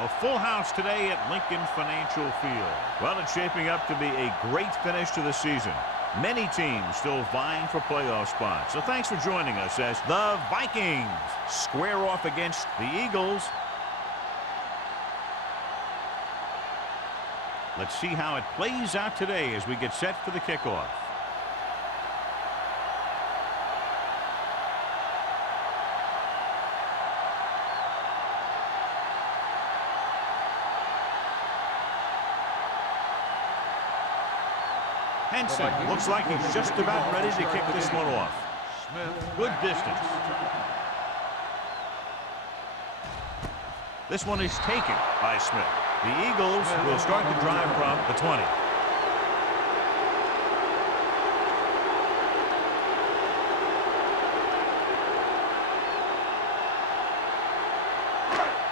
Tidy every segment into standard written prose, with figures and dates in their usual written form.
A full house today at Lincoln Financial Field. Well, it's shaping up to be a great finish to the season. Many teams still vying for playoff spots. So thanks for joining us as the Vikings square off against the Eagles. Let's see how it plays out today as we get set for the kickoff. Henson looks like he's just about ready to kick this one off. Good distance. This one is taken by Smith. The Eagles will start the drive from the 20.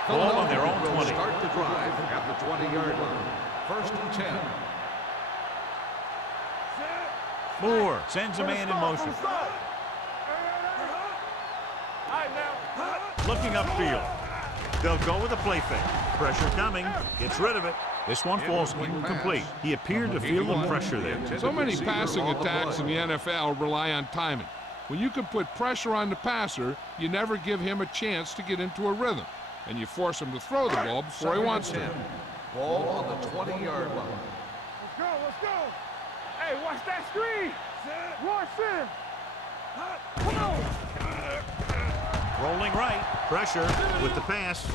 Ball on their own 20. Start the drive at the 20-yard line. 1st and 10. Moore sends a man in motion. Looking upfield. They'll go with a play fake. Pressure coming. Gets rid of it. This one falls incomplete. He appeared to feel the pressure there. So many passing attacks in the NFL rely on timing. When you can put pressure on the passer, you never give him a chance to get into a rhythm. And you force him to throw the ball before he wants to. Ball on the 20-yard line. Let's go, let's go. Hey, watch that screen. Watch him. Come on. Rolling right. Pressure with the pass.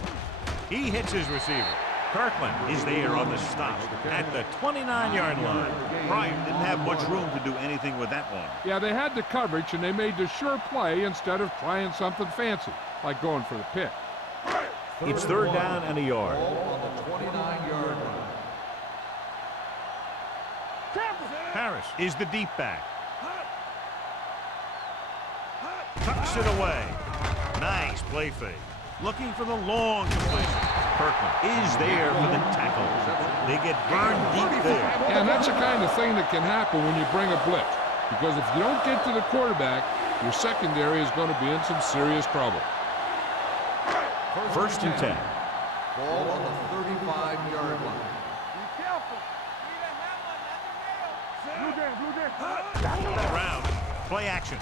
He hits his receiver. Kirkland is there on the stop at the 29-yard line. Bryant didn't have much room to do anything with that one. Yeah, they had the coverage, and they made the sure play instead of trying something fancy, like going for the pick. It's 3rd down and a yard. Ball on the 29-yard line. Harris is the deep back. Tucks it away. Nice play fake. Looking for the long completion. Kirkland is there for the tackle. They get burned deep there. Yeah, and that's the kind of thing that can happen when you bring a blitz. Because if you don't get to the quarterback, your secondary is going to be in some serious trouble. 1st and 10. Ball on the 35-yard line. Be careful. Blue game. Around. Play action.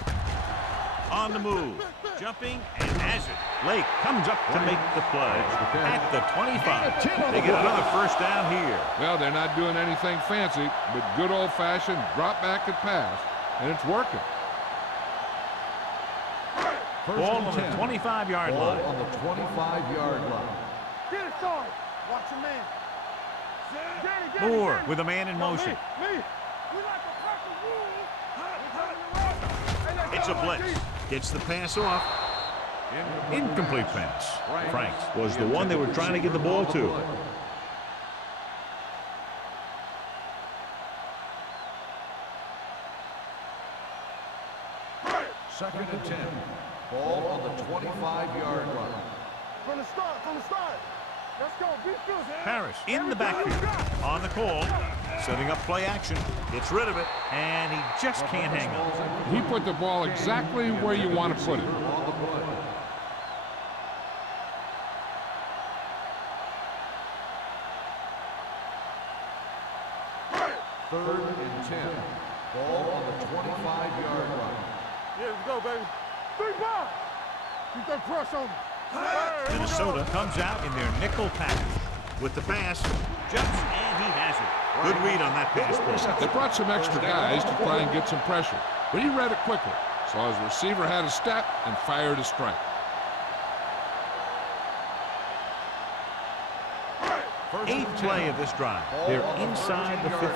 On the move. Jumping and has it. Lake comes up to make the play. At the 25. They get another 1st down here. Well, they're not doing anything fancy, but good old-fashioned drop back and pass, and it's working. Ball on the 25-yard line. Ball on the 25-yard line. Get it started. Watch your man. Moore with a man in motion. It's a blitz. Gets the pass off. Incomplete pass. Franks was the one they were trying to get the ball to. Second and 10. Ball on the 25-yard line. From the start. Let's go. Harris in the backfield. On the call. Setting up play action. Gets rid of it. And he just can't hang on. He put the ball exactly where you want to put it. On the play. Third and 10. Ball on the 25-yard line. Yeah, let's go, baby. 3 ball. Keep that press on me. Minnesota comes out in their nickel package. With the pass, jumps, and he has it. Good read on that pass play. They brought some extra guys to try and get some pressure, but he read it quickly. So his receiver had a step and fired a strike. Eighth play of this drive. They're inside the 15.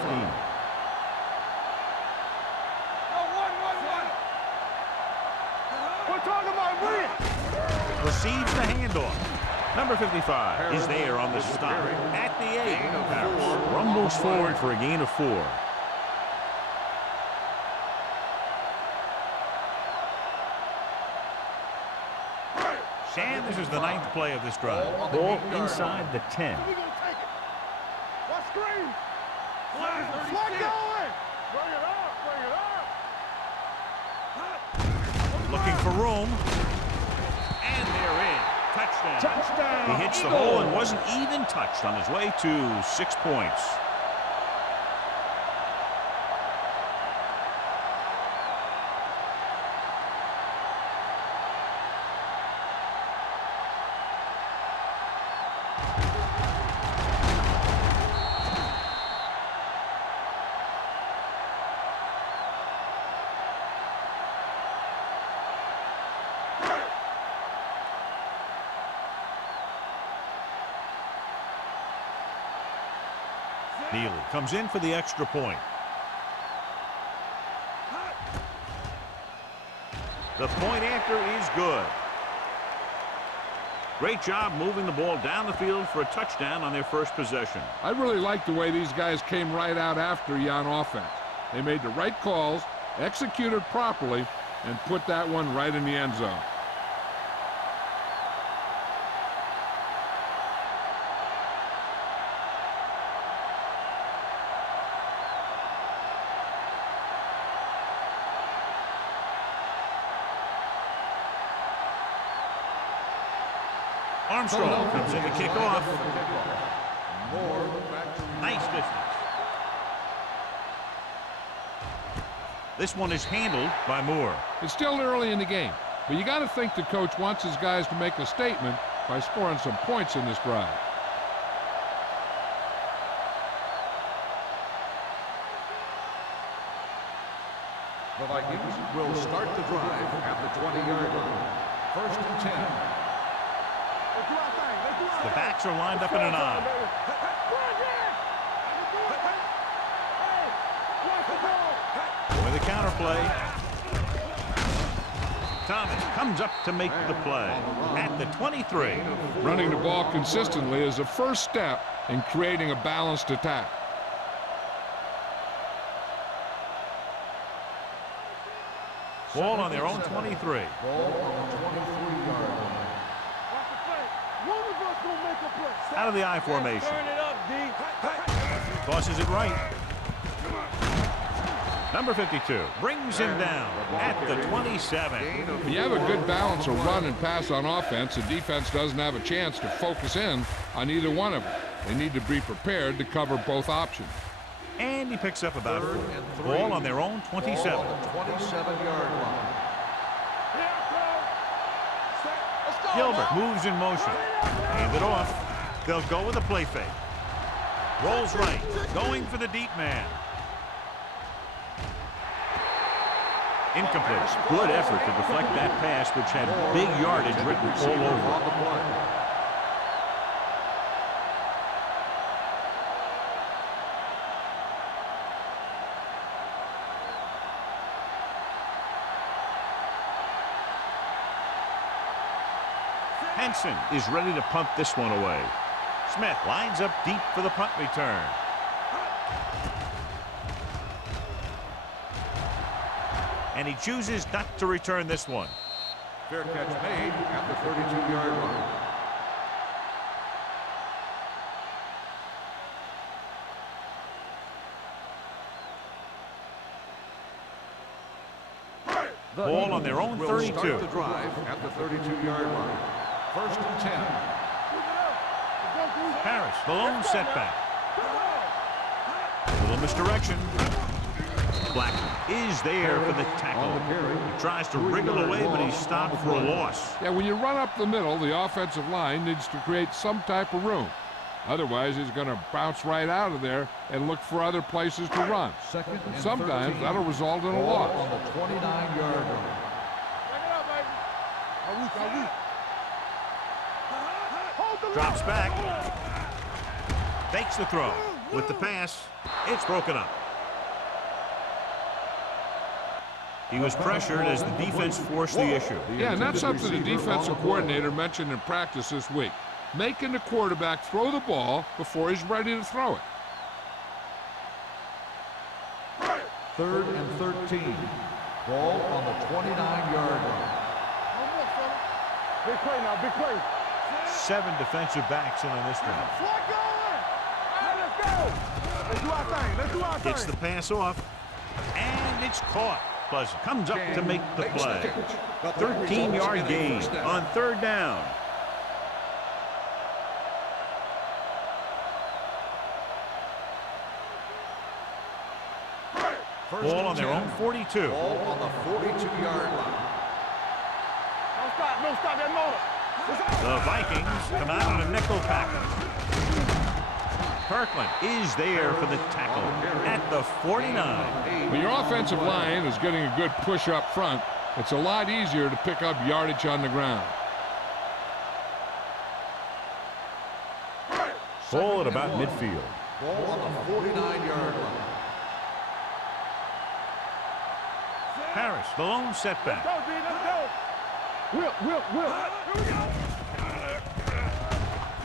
We're talking about win. Receives the handoff. Number 55 is there on the stop. At the 8, Harris rumbles forward for a gain of 4. And this is the 9th play of this drive. Ball inside the 10. We're going to take it. What screen? Flag going. Bring it up. Looking for room. And they're in. Touchdown. He hits the hole and wasn't even touched on his way to 6 points. Neely comes in for the extra point. The point after is good. Great job moving the ball down the field for a touchdown on their first possession. I really like the way these guys came right out after you on offense. They made the right calls, executed properly, and put that one right in the end zone. Armstrong comes in to kick off. Nice distance. This one is handled by Moore. It's still early in the game, but you got to think the coach wants his guys to make a statement by scoring some points in this drive. The Vikings will start the drive at the 20-yard line. 1st and 10. The backs are lined up in an I. With a counter play. Thomas comes up to make the play at the 23. Running the ball consistently is the first step in creating a balanced attack. Ball on their own 23. Ball on the 23-yard line. Out of the I formation. Turn it up, D. Tosses it right. Number 52 brings him down at the 27. When you have a good balance of run and pass on offense, the defense doesn't have a chance to focus in on either one of them. They need to be prepared to cover both options. And he picks up about 4. Ball on their own 27. Ball on the 27-yard line. Gilbert moves in motion. Hand it off. They'll go with a play fake. Rolls right. Going for the deep man. Incomplete. Good effort to deflect that pass, which had big yardage written all over it. Henson is ready to punt this one away. Smith lines up deep for the punt return. And he chooses not to return this one. Fair catch made at the 32-yard line. Ball on their own 32. Start the drive at the 32-yard line. 1st and 10. Harris, the lone setback. A little misdirection. Blackman is there for the tackle. He tries to wriggle away, but he's stopped for a loss. Yeah, when you run up the middle, the offensive line needs to create some type of room. Otherwise, he's going to bounce right out of there and look for other places to run. Sometimes that'll result in a loss. On the 29-yard line. Drops back. Fakes the throw. With the pass, it's broken up. He was pressured as the defense forced the issue. Yeah, and that's something the defensive coordinator mentioned in practice this week. Making the quarterback throw the ball before he's ready to throw it. 3rd and 13. Ball on the 29-yard line. Big play now, big play. 7 defensive backs in on this one. Let's go. Let's do our thing. Let's do our thing. Gets the pass off, and it's caught. Pleasant comes up to make the play. 13-yard gain on 3rd down. Ball on their own 42. Ball on the 42-yard line. No stop that motor. The Vikings come out on a nickel package. Kirkland is there for the tackle at the 49. When your offensive line is getting a good push up front, it's a lot easier to pick up yardage on the ground. Ball at about midfield. Ball on the 49-yard line. Harris, the lone setback. Go, D, let's go. Whip. Here we go.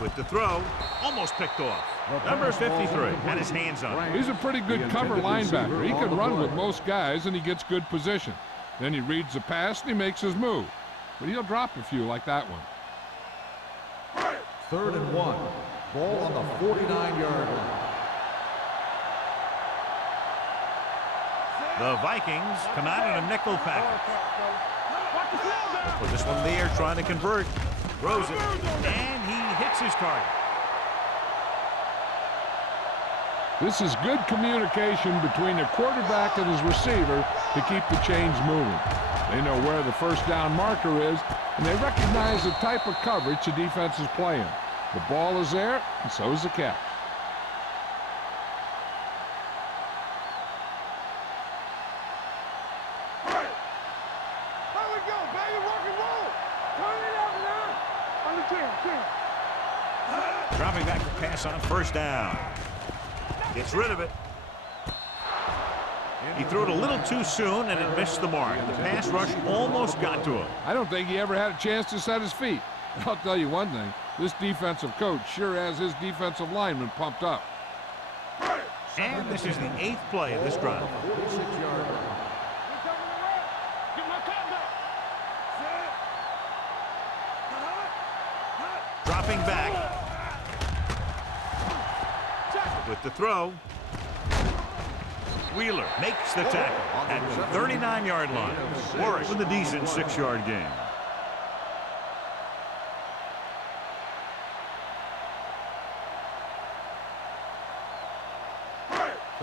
With the throw, almost picked off. Number 53 had his hands on it. He's a pretty good cover linebacker. He can run with most guys, and he gets good position. Then he reads the pass, and he makes his move. But he'll drop a few like that one. 3rd and 1. Ball on the 49-yard line. The Vikings come out in a nickel package. Put this one there, trying to convert. Throws it, and he hits his target. This is good communication between the quarterback and his receiver to keep the chains moving. They know where the first down marker is, and they recognize the type of coverage the defense is playing. The ball is there, and so is the catch. There we go, baby. Rock and roll. Turn it up now. Under 10. Dropping back to pass on first down. Gets rid of it. He threw it a little too soon, and it missed the mark. The pass rush almost got to him. I don't think he ever had a chance to set his feet. I'll tell you one thing. This defensive coach sure has his defensive lineman pumped up. And this is the 8th play of this drive. 46-yard line. Get my cut back. Dropping back. With the throw. Wheeler makes the tackle at the 39-yard line. Morris with a decent 6-yard gain.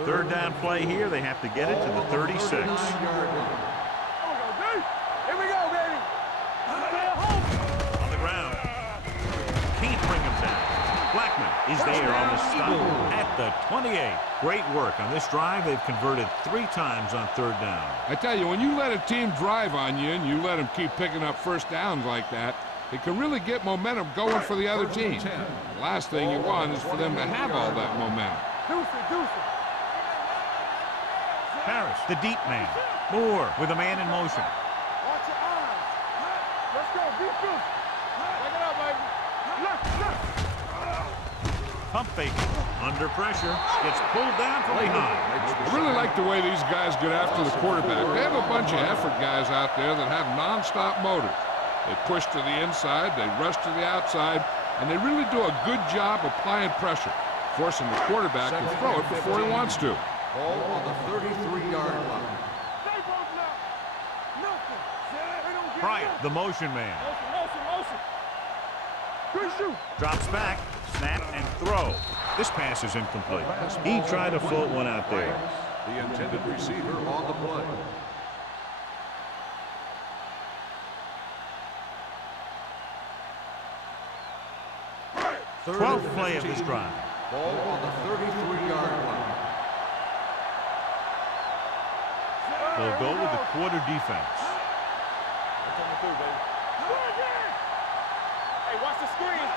Third down play here. They have to get it to the 36. Here we go, baby. Stay at home. On the ground. Can't bring him down. Blackman is there on the stop at the 28. Great work on this drive. They've converted 3 times on 3rd down. I tell you, when you let a team drive on you and you let them keep picking up first downs like that, it can really get momentum going for the other team. The last thing you want is for them to have all that momentum. Deuce it. Harris, the deep man. Moore with a man in motion. Watch your eyes. Let's go. Deep goose. Back it up, baby. Left. Pump fake. Under pressure. Gets pulled down from behind. I really like the way these guys get after the quarterback. They have a bunch of effort guys out there that have nonstop motors. They push to the inside, they rush to the outside, and they really do a good job applying pressure, forcing the quarterback to throw it before he wants to. Ball on the 33-yard line. Stay both now. Nothing. They don't get Bryant, it. the motion man. Motion. Good shoot. Drops back. Snap and throw. This pass is incomplete. He tried to float one out there. The intended receiver on the play. 12th play of this drive. Ball on the 33-yard line. They'll go with the quarter defense. Hey, watch the screen.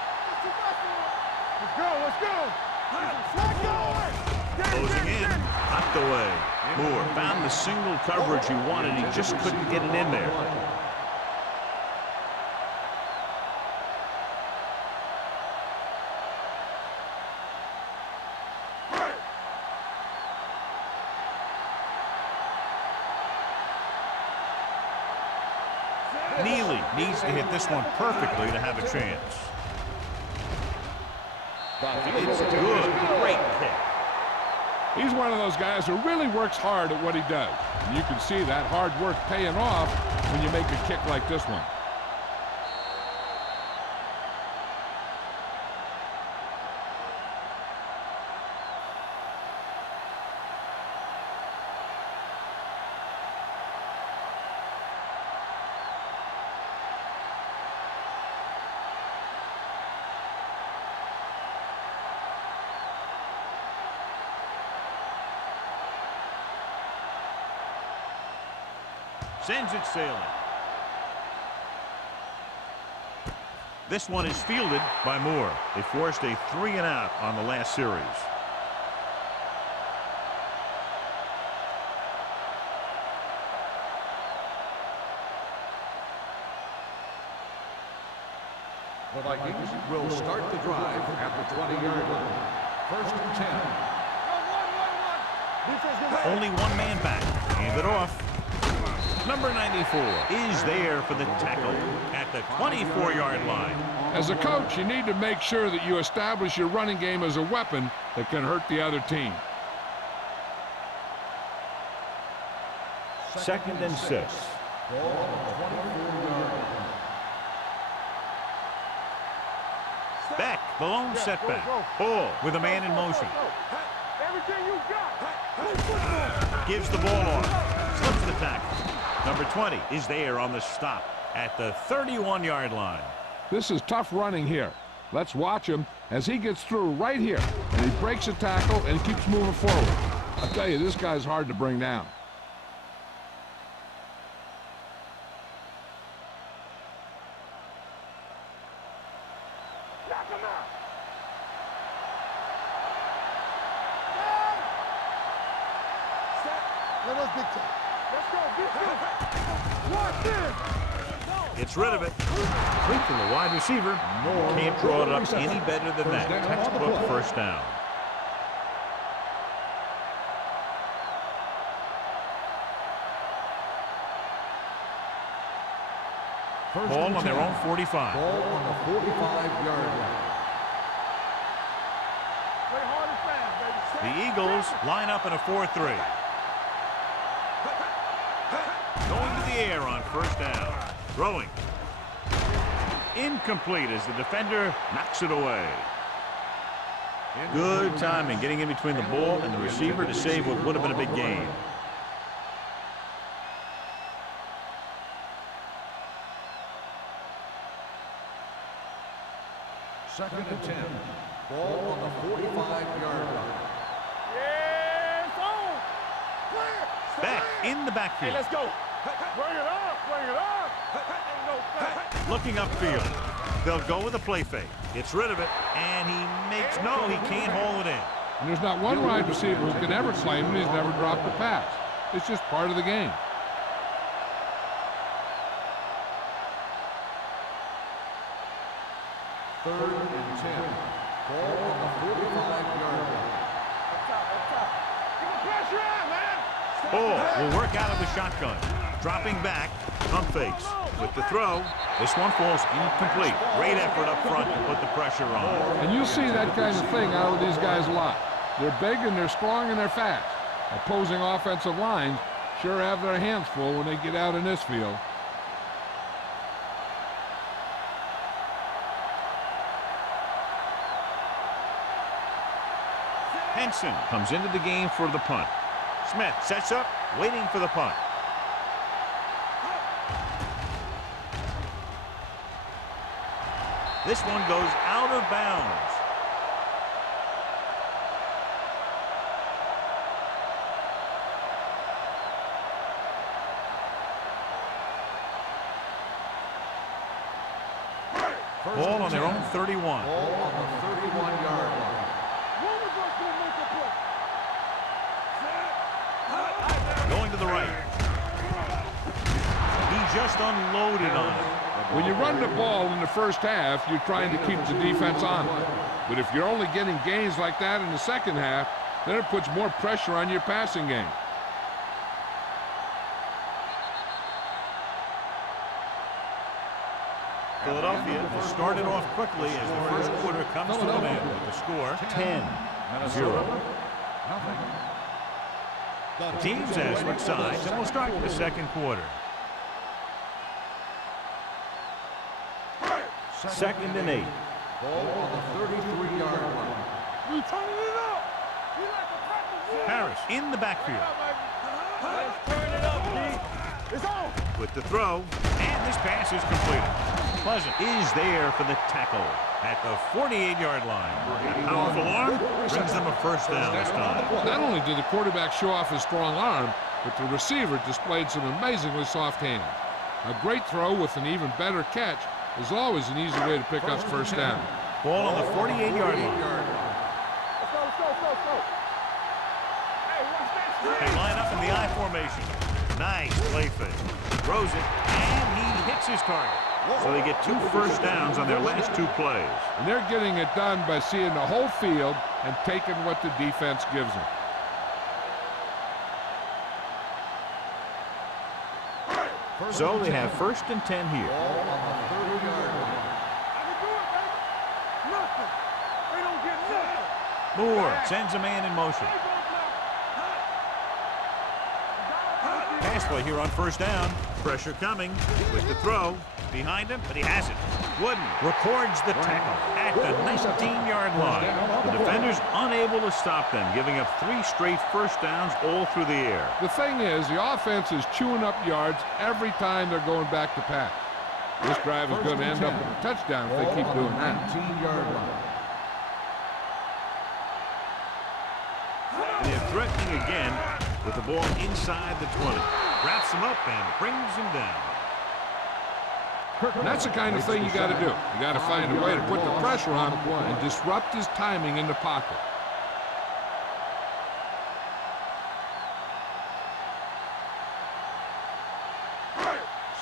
Let's go. Closing in. Knocked away. Moore found the single coverage he wanted. He just couldn't get it in there. Neely needs to hit this one perfectly to have a chance. It's good. Great kick. He's one of those guys who really works hard at what he does. And you can see that hard work paying off when you make a kick like this one. Sends it sailing. This one is fielded by Moore. They forced a 3-and-out on the last series. The Vikings will start the drive at the 20-yard line. First and 10. Only one man back. Hand it off. Number 94 is there for the tackle at the 24-yard line. As a coach, you need to make sure that you establish your running game as a weapon that can hurt the other team. Second and 6. Ball on the 24-yard line. Back, the lone setback. Ball with a man in motion. Everything you got. Gives the ball off. Slips the tackle. Number 20 is there on the stop at the 31-yard line. This is tough running here. Let's watch him as he gets through right here. And he breaks a tackle and keeps moving forward. I tell you, this guy's hard to bring down. Gets rid of it. Complete from the wide receiver. Can't draw it up any better than that. Textbook first down. Ball on their own 45. Ball on the 45-yard line. Play hard and fast, baby. The Eagles line up in a 4-3. Going to the air on first down. Throwing. Incomplete as the defender knocks it away. Good timing getting in between the ball and the receiver to save what would have been a big gain. Second and 10. Ball on the 45-yard line. Yeah, it's on. Clear. Back in the backfield. Hey, let's go. Bring it up. Bring it up. Ain't no back. Looking upfield. They'll go with a play fake. Gets rid of it, and he makes no, he can't hold it in. And there's not one wide receiver who can ever claim that he's never dropped a pass. It's just part of the game. Third and 10. Ball on the 45-yard line. Give him pressure on, man. Ball will work out of the shotgun. Dropping back, pump fakes. With the throw, this one falls incomplete. Great effort up front to put the pressure on. And you see that kind of thing out of these guys a lot. They're big and they're strong and they're fast. Opposing offensive lines sure have their hands full when they get out in this field. Henson comes into the game for the punt. Smith sets up, waiting for the punt. This one goes out of bounds. Ball on their own 31. Ball on the 31-yard line. Going to the right. He just unloaded on it. When you run the ball in the first half, you're trying to keep the defense on it. But if you're only getting gains like that in the second half, then it puts more pressure on your passing game. Philadelphia has started off quickly as the first quarter comes to an end with the score 10-0. The teams have switched sides, and we'll start the second quarter. Second and 8. Ball on the 33-yard line. We turning it up. We like to practice. Harris in the backfield. Let's turn it up, D. It's on. With the throw, and this pass is completed. Pleasant is there for the tackle at the 48-yard line. A powerful arm brings them a first down this time. Not only did the quarterback show off his strong arm, but the receiver displayed some amazingly soft hands. A great throw with an even better catch is always an easy way to pick up first down. Ball on the 48-yard line. Let's go. Hey, watch that screen. They line up in the I formation. Nice play fake. Throws it, and he hits his target. So they get 2 first downs on their last 2 plays. And they're getting it done by seeing the whole field and taking what the defense gives them. So they have 1st and 10 here. I can do it, baby. Nothing. They don't get nothing. Moore sends a man in motion. Pass play here on 1st down. Pressure coming. With the throw. Behind him, but he has it. Wooden records the tackle at the 19-yard line. The defender's unable to stop them, giving up 3 straight first downs all through the air. The thing is, the offense is chewing up yards every time they're going back to pass. This drive is going to end up with a touchdown if they keep doing that. 19-yard line. And they're threatening again with the ball inside the 20. Wraps him up and brings him down. And that's the kind of thing you got to do. You got to find a way to put the pressure on him and disrupt his timing in the pocket.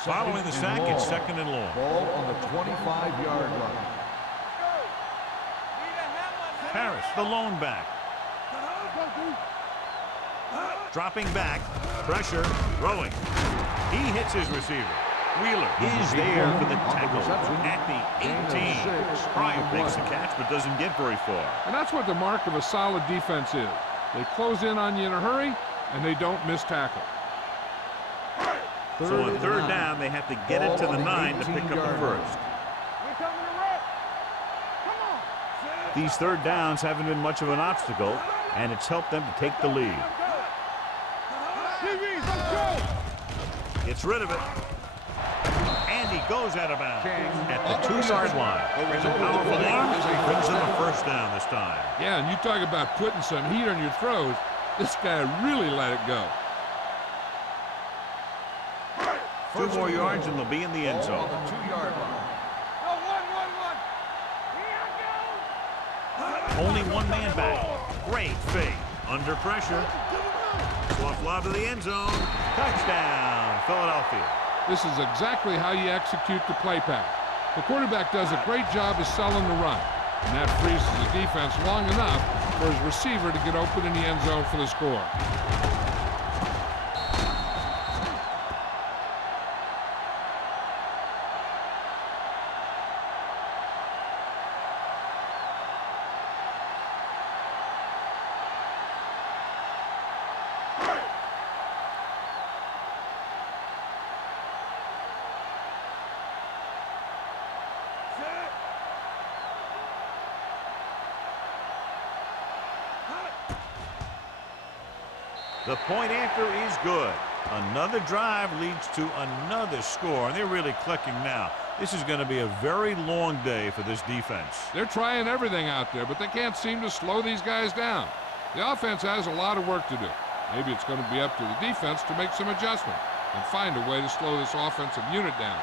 Following the sack, it's 2nd and long. Ball on the 25-yard line. Harris, the lone back. Dropping back, pressure, throwing. He hits his receiver. Wheeler is there for the tackle at the 18. Bryant makes the catch but doesn't get very far. And that's what the mark of a solid defense is. They close in on you in a hurry, and they don't miss tackle. So on 3rd down, they have to get it to the 9 to pick up the first. These 3rd downs haven't been much of an obstacle, and it's helped them to take the lead. Gets rid of it. And he goes out of bounds at the 2-yard line. There's a powerful arm. Brings them a first down this time. Yeah, and you talk about putting some heat on your throws. This guy really let it go. 2 more yards and they'll be in the end zone. 2-yard line. Only 1 man back. Great fake. Under pressure. Soft lob to the end zone. Touchdown, Philadelphia. This is exactly how you execute the play pass. The quarterback does a great job of selling the run, and that frees the defense long enough for his receiver to get open in the end zone for the score. The point after is good. Another drive leads to another score, and they're really clicking now. This is going to be a very long day for this defense. They're trying everything out there, but they can't seem to slow these guys down. The offense has a lot of work to do. Maybe it's going to be up to the defense to make some adjustment and find a way to slow this offensive unit down.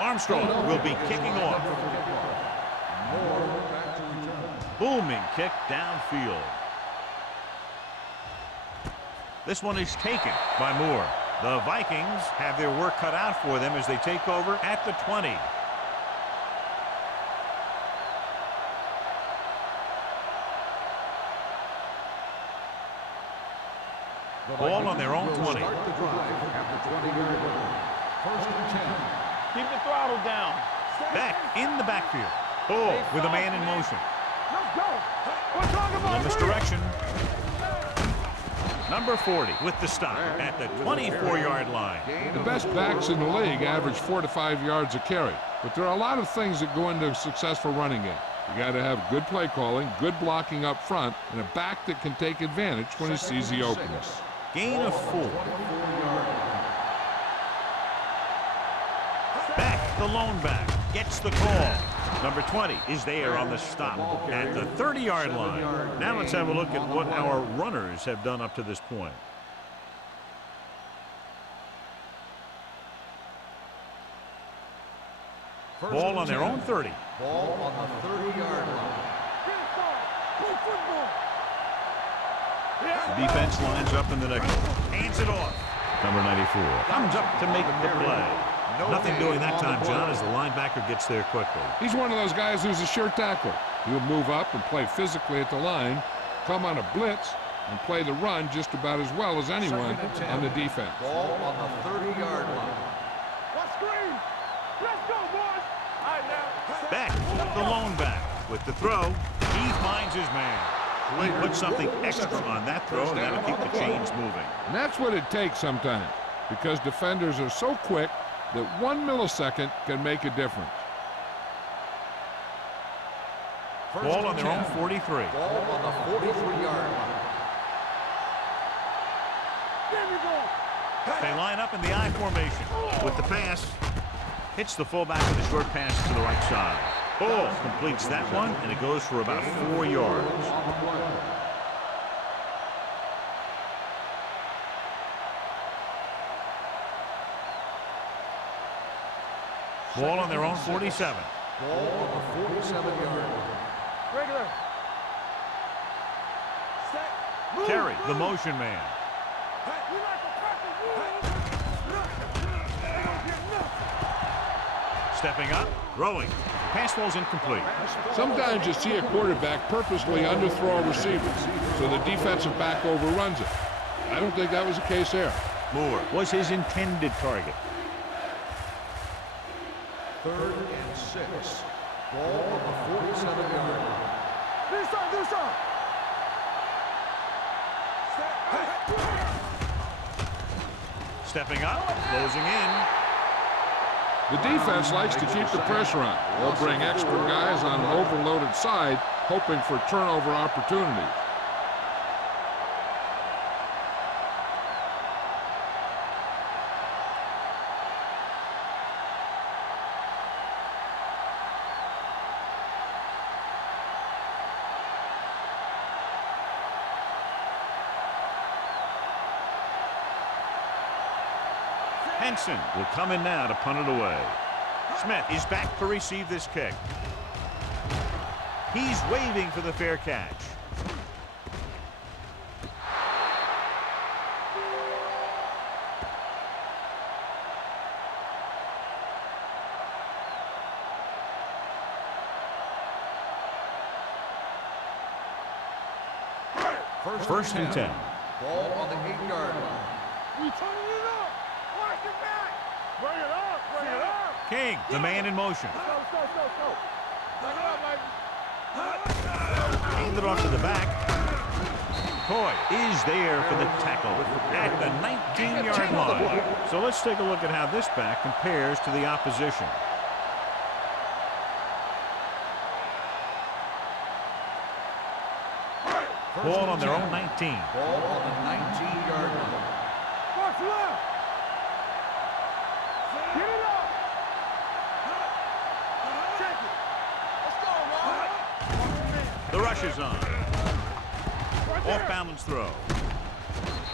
Armstrong will be kicking off. Booming kick downfield. This one is taken by Moore. The Vikings have their work cut out for them as they take over at the 20. Ball on their own 20. Start the drive at the 20-yard line. 1st and 10. Keep the throttle down. Back in the backfield. Bull with a man in motion. Let's go. We're talking about In this direction. Number 40 with the stop at the 24-yard line. The best backs in the league average 4 to 5 yards a carry, but there are a lot of things that go into a successful running game. You got to have good play calling, good blocking up front, and a back that can take advantage when he sees the openings. Gain of 4. The lone back gets the call. Number 20 is there on the stop at the 30-yard line. Now let's have a look at what our runners have done up to this point. Ball on their own 30. Ball on the 30-yard line. The defense lines up in the nickel. Hands it off. Number 94 comes up to make the play. Nothing doing that time, John, as the linebacker gets there quickly. He's one of those guys who's a sure tackler. He'll move up and play physically at the line, come on a blitz, and play the run just about as well as anyone on the defense. Ball on the 30-yard line. Let's screen. Let's go, boys. All right, now. Back, the lone back with the throw. He finds his man. He put something extra on that throw, and that'll keep the chains moving. And that's what it takes sometimes, because defenders are so quick that 1 millisecond can make a difference. Ball on their own 43. Ball on the 43-yard line. They line up in the I formation with the pass. Hits the fullback with a short pass to the right side. Ball completes that one, and it goes for about 4 yards. Ball on their own 47. Ball on the 47-yard line. Regular. Set. Move, Terry, the move. motion man. Hey, we like a practice rule. They don't get nothing. Stepping up, throwing. Pass ball's incomplete. Sometimes you see a quarterback purposely underthrow a receiver, so the defensive back overruns it. I don't think that was the case there. Moore was his intended target. 3rd and 6. Ball on the 47-yard line. Do some. Stepping up, closing in. The defense likes to keep the pressure on. They'll bring extra guys on an overloaded side, hoping for turnover opportunities. Henson will come in now to punt it away. Smith is back to receive this kick. He's waving for the fair catch. First and 10. Ball on the 8-yard line. We turning it up. Watch it back. Bring it up. King, the man in motion. Go. Bring it up, baby. Hand it off to the back. Coy is there for the tackle at the 19-yard line. So let's take a look at how this back compares to the opposition. Ball on their own 19. Ball on the 19-yard line. Watch left. Get it up. Check it. Let's go, man. The rush is on. Off balance throw.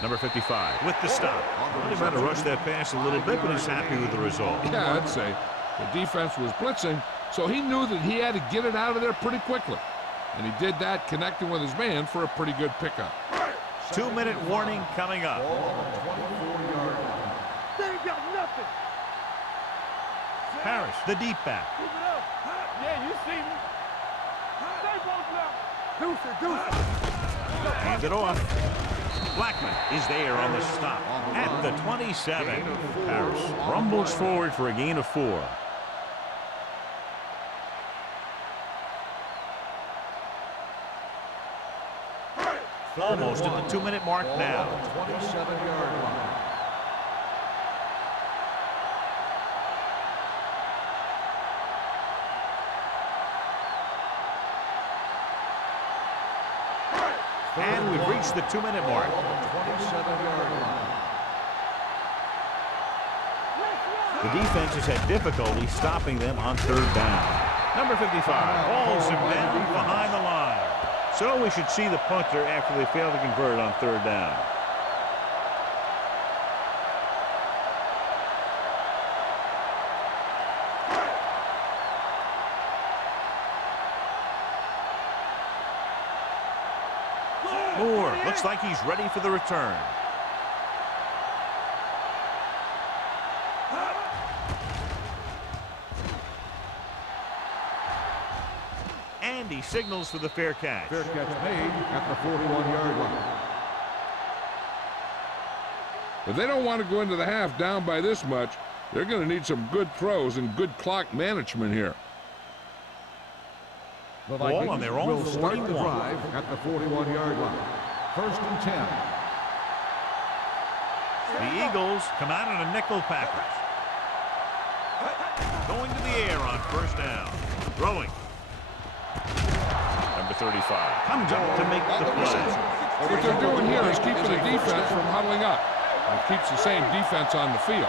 Number 55 with the stop. Well, he might have rushed that pass a little bit, but he's happy with the result. Yeah, I'd say the defense was blitzing, so he knew that he had to get it out of there pretty quickly. And he did that, connecting with his man for a pretty good pickup. 2-minute warning coming up. Ball on the 24-yard line. They ain't got nothing. Harris, the deep back. Keep it up. Yeah, you see me. Stay close now. Deuce it. Hand it off. Blackman is there on the stop at the 27. Harris rumbles forward for a gain of 4. Almost at the 2-minute mark now. 27-yard line. And we've reached the 2-minute mark. On the 27-yard line. The defense has had difficulty stopping them on third down. Number 55 hauls him down behind the line. So we should see the punter after they fail to convert on third down. Moore looks like he's ready for the return. And he signals for the fair catch. Fair catch made at the 41-yard line. If they don't want to go into the half down by this much, they're going to need some good throws and good clock management here. The Ball on their own will start 41. the drive at the 41-yard line. 1st and 10. The Eagles come out in a nickel package. Going to the air on first down. Throwing. Number 35 comes up to make the play. What they're doing here is keeping the defense from huddling up. And it keeps the same defense on the field.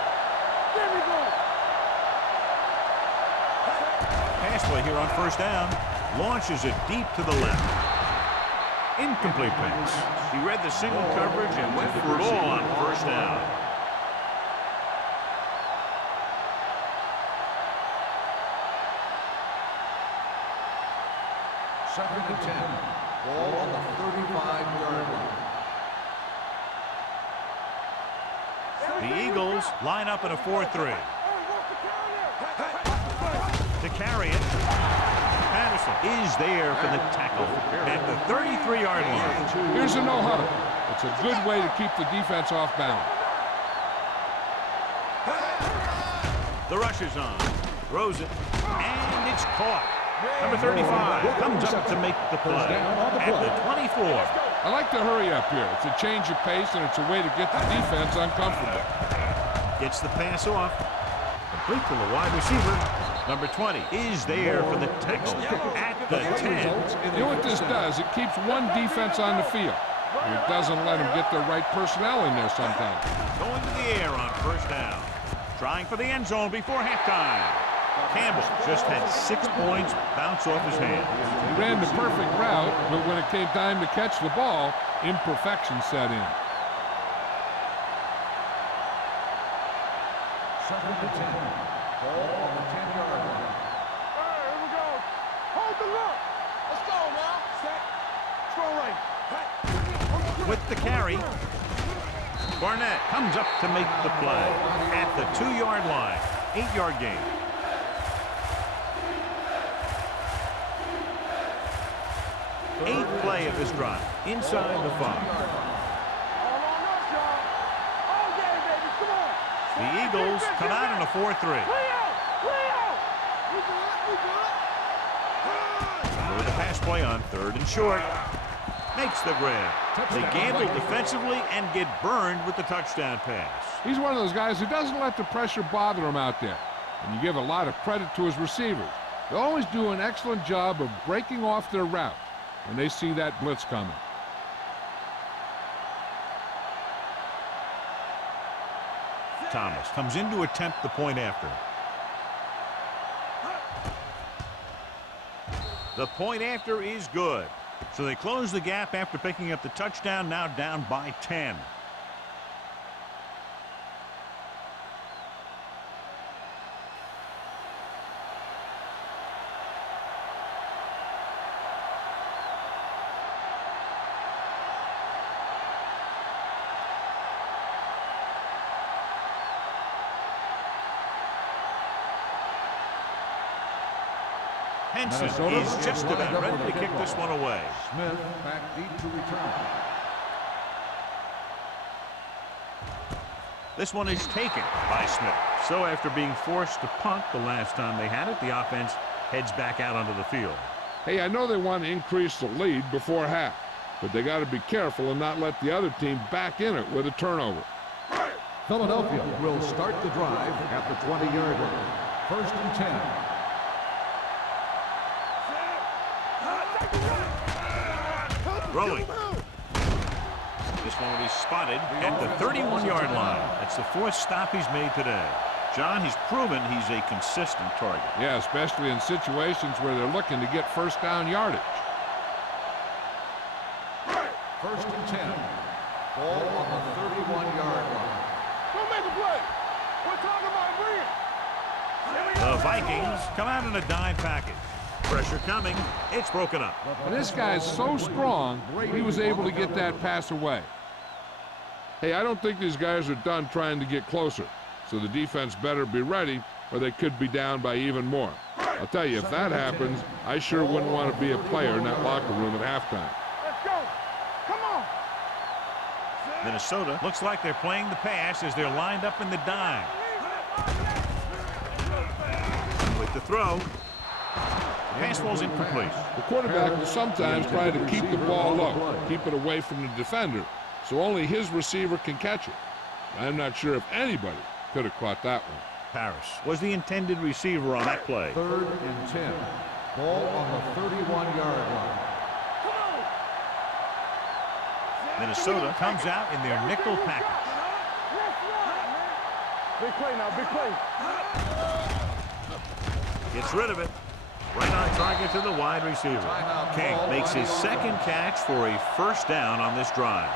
Pass play here on first down. Launches it deep to the left. Incomplete pass. He read the single coverage and went for it all on first down. Second and 10. Ball on the 35-yard line. The Eagles line up in a 4-3. To carry it. Patterson is there for the tackle at the 33-yard line. Here's a no huddle. It's a good way to keep the defense off balance. The rush is on. Throws it. And it's caught. Number 35 comes up to make the play at the 24. I like to hurry up here. It's a change of pace, and it's a way to get the defense uncomfortable. Gets the pass off. Complete to the wide receiver. Number 20 is there for the tackle at the 10. You know what this does? It keeps one defense on the field. It doesn't let them get the right personnel in there sometimes. Going to the air on first down. Trying for the end zone before halftime. Campbell just had 6 points bounce off his hand. He ran the perfect route, but when it came time to catch the ball, imperfection set in. Second and 10. Ball on the 10-yard line. Hey, here we go. Hold the look. Let's go now. Set. Throw right. With the carry, Barnett comes up to make the play at the 2-yard line. 8-yard gain. Eighth play of this drive. Inside the 5. All on us, y'all. All day, baby. Come on. The Eagles come out in a 4-3. Play out. Play out. We good. With a pass play on 3rd and short. Makes the grab. They gamble defensively and get burned with the touchdown pass. He's one of those guys who doesn't let the pressure bother him out there. And you give a lot of credit to his receivers. They always do an excellent job of breaking off their route when they see that blitz coming. Thomas comes in to attempt the point after. The point after is good. So they close the gap after picking up the touchdown, now down by 10. Henson is just about ready to kick this one away. Smith back deep to return. This one is taken by Smith. So after being forced to punt the last time they had it, the offense heads back out onto the field. Hey, I know they want to increase the lead before half, but they got to be careful and not let the other team back in it with a turnover. Philadelphia will start the drive at the 20-yard line. 1st and 10. Throwing. This one will be spotted at the 31-yard line. That's the 4th stop he's made today. John, he's proven he's a consistent target. Yeah, especially in situations where they're looking to get first down yardage. First and 10. Ball on the 31-yard line. Don't make a play. We're talking about bringing. The Vikings come out in a dime package. Pressure coming. It's broken up. And this guy is so strong, he was able to get that pass away. Hey, I don't think these guys are done trying to get closer, so the defense better be ready or they could be down by even more. I'll tell you, if that happens, I sure wouldn't want to be a player in that locker room at halftime. Let's go. Come on. Minnesota looks like they're playing the pass as they're lined up in the dime. With the throw. Pass ball's incomplete. The quarterback will sometimes try to keep the ball low, keep it away from the defender, so only his receiver can catch it. I'm not sure if anybody could have caught that one. Paris was the intended receiver on that play. Third and 10. Ball on the 31-yard line. Minnesota comes out in their nickel package. Big play now, big play. Gets rid of it. Right on target to the wide receiver. King makes his second catch for a first down on this drive.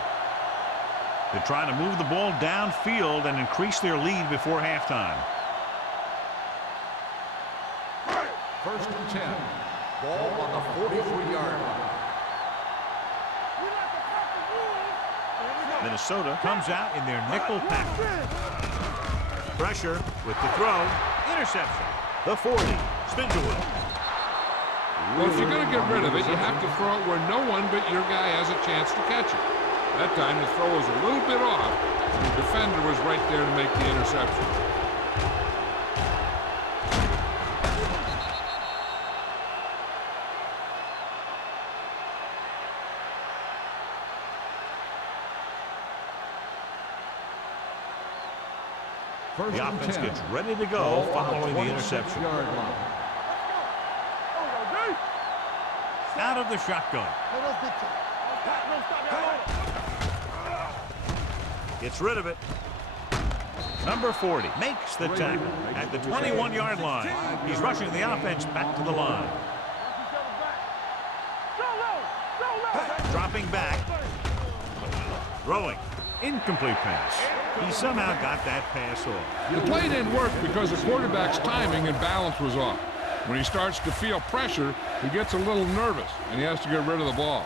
They're trying to move the ball downfield and increase their lead before halftime. First and 10. Ball on the 43-yard line. Minnesota comes out in their nickel package. Pressure with the throw. Interception. The 40. Spins away. Well, if you're going to get rid of it, you have to throw it where no one but your guy has a chance to catch it. That time the throw was a little bit off, and the defender was right there to make the interception. First The and offense 10. gets ready to go following the interception. 26-yard line. Out of the shotgun. Gets rid of it. Number 40 makes the tackle at the 21-yard line. He's rushing the offense back to the line. Dropping back. Throwing. Incomplete pass. He somehow got that pass off. The play didn't work because the quarterback's timing and balance was off. When he starts to feel pressure, he gets a little nervous, and he has to get rid of the ball.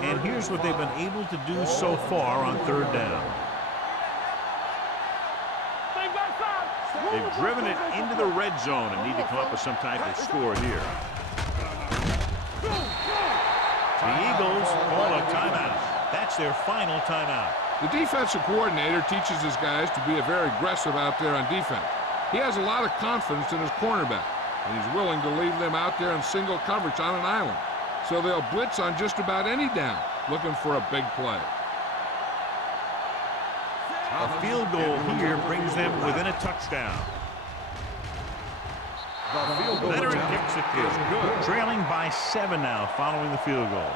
And here's what they've been able to do so far on third down. They've driven it into the red zone and need to come up with some type of score here. The Eagles call a timeout. That's their final timeout. The defensive coordinator teaches his guys to be very aggressive out there on defense. He has a lot of confidence in his cornerback, and he's willing to leave them out there in single coverage on an island. So they'll blitz on just about any down, looking for a big play. A field goal here brings them within a touchdown. Leonard kicks it is good. Trailing by 7 now following the field goal.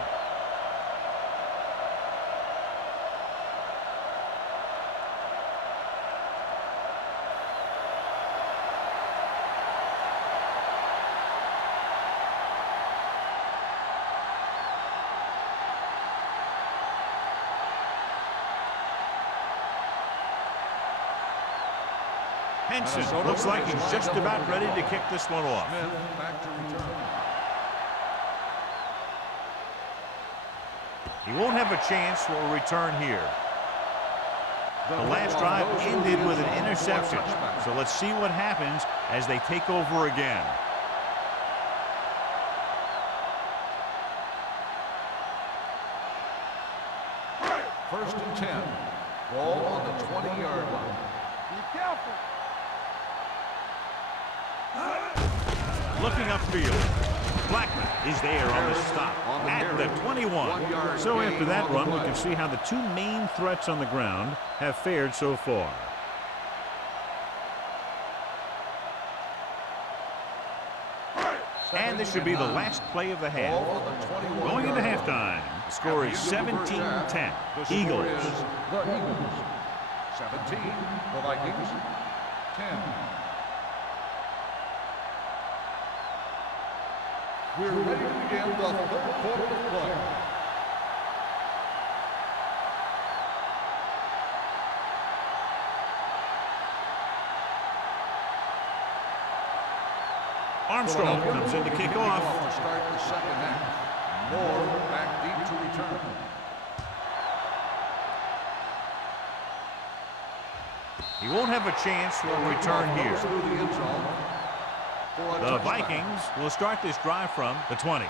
Henson looks like he's just about ready to kick this one off. He won't have a chance for a return here. The last drive ended with an interception. So let's see what happens as they take over again. First and 10. Ball on the 20-yard line. Be careful. Looking upfield. Blackman is there on the stop at the 21. So after that run, we can see how the two main threats on the ground have fared so far. And this should be the last play of the half. Going into halftime, the score is 17-10. Eagles. 17, the Vikings. 10. We're ready to begin the third quarter of play. Armstrong comes in to kick off. To start the second half. Moore back deep to return. He won't have a chance for a return here. Through the end zone for a The touchback. Vikings will start this drive from the 20.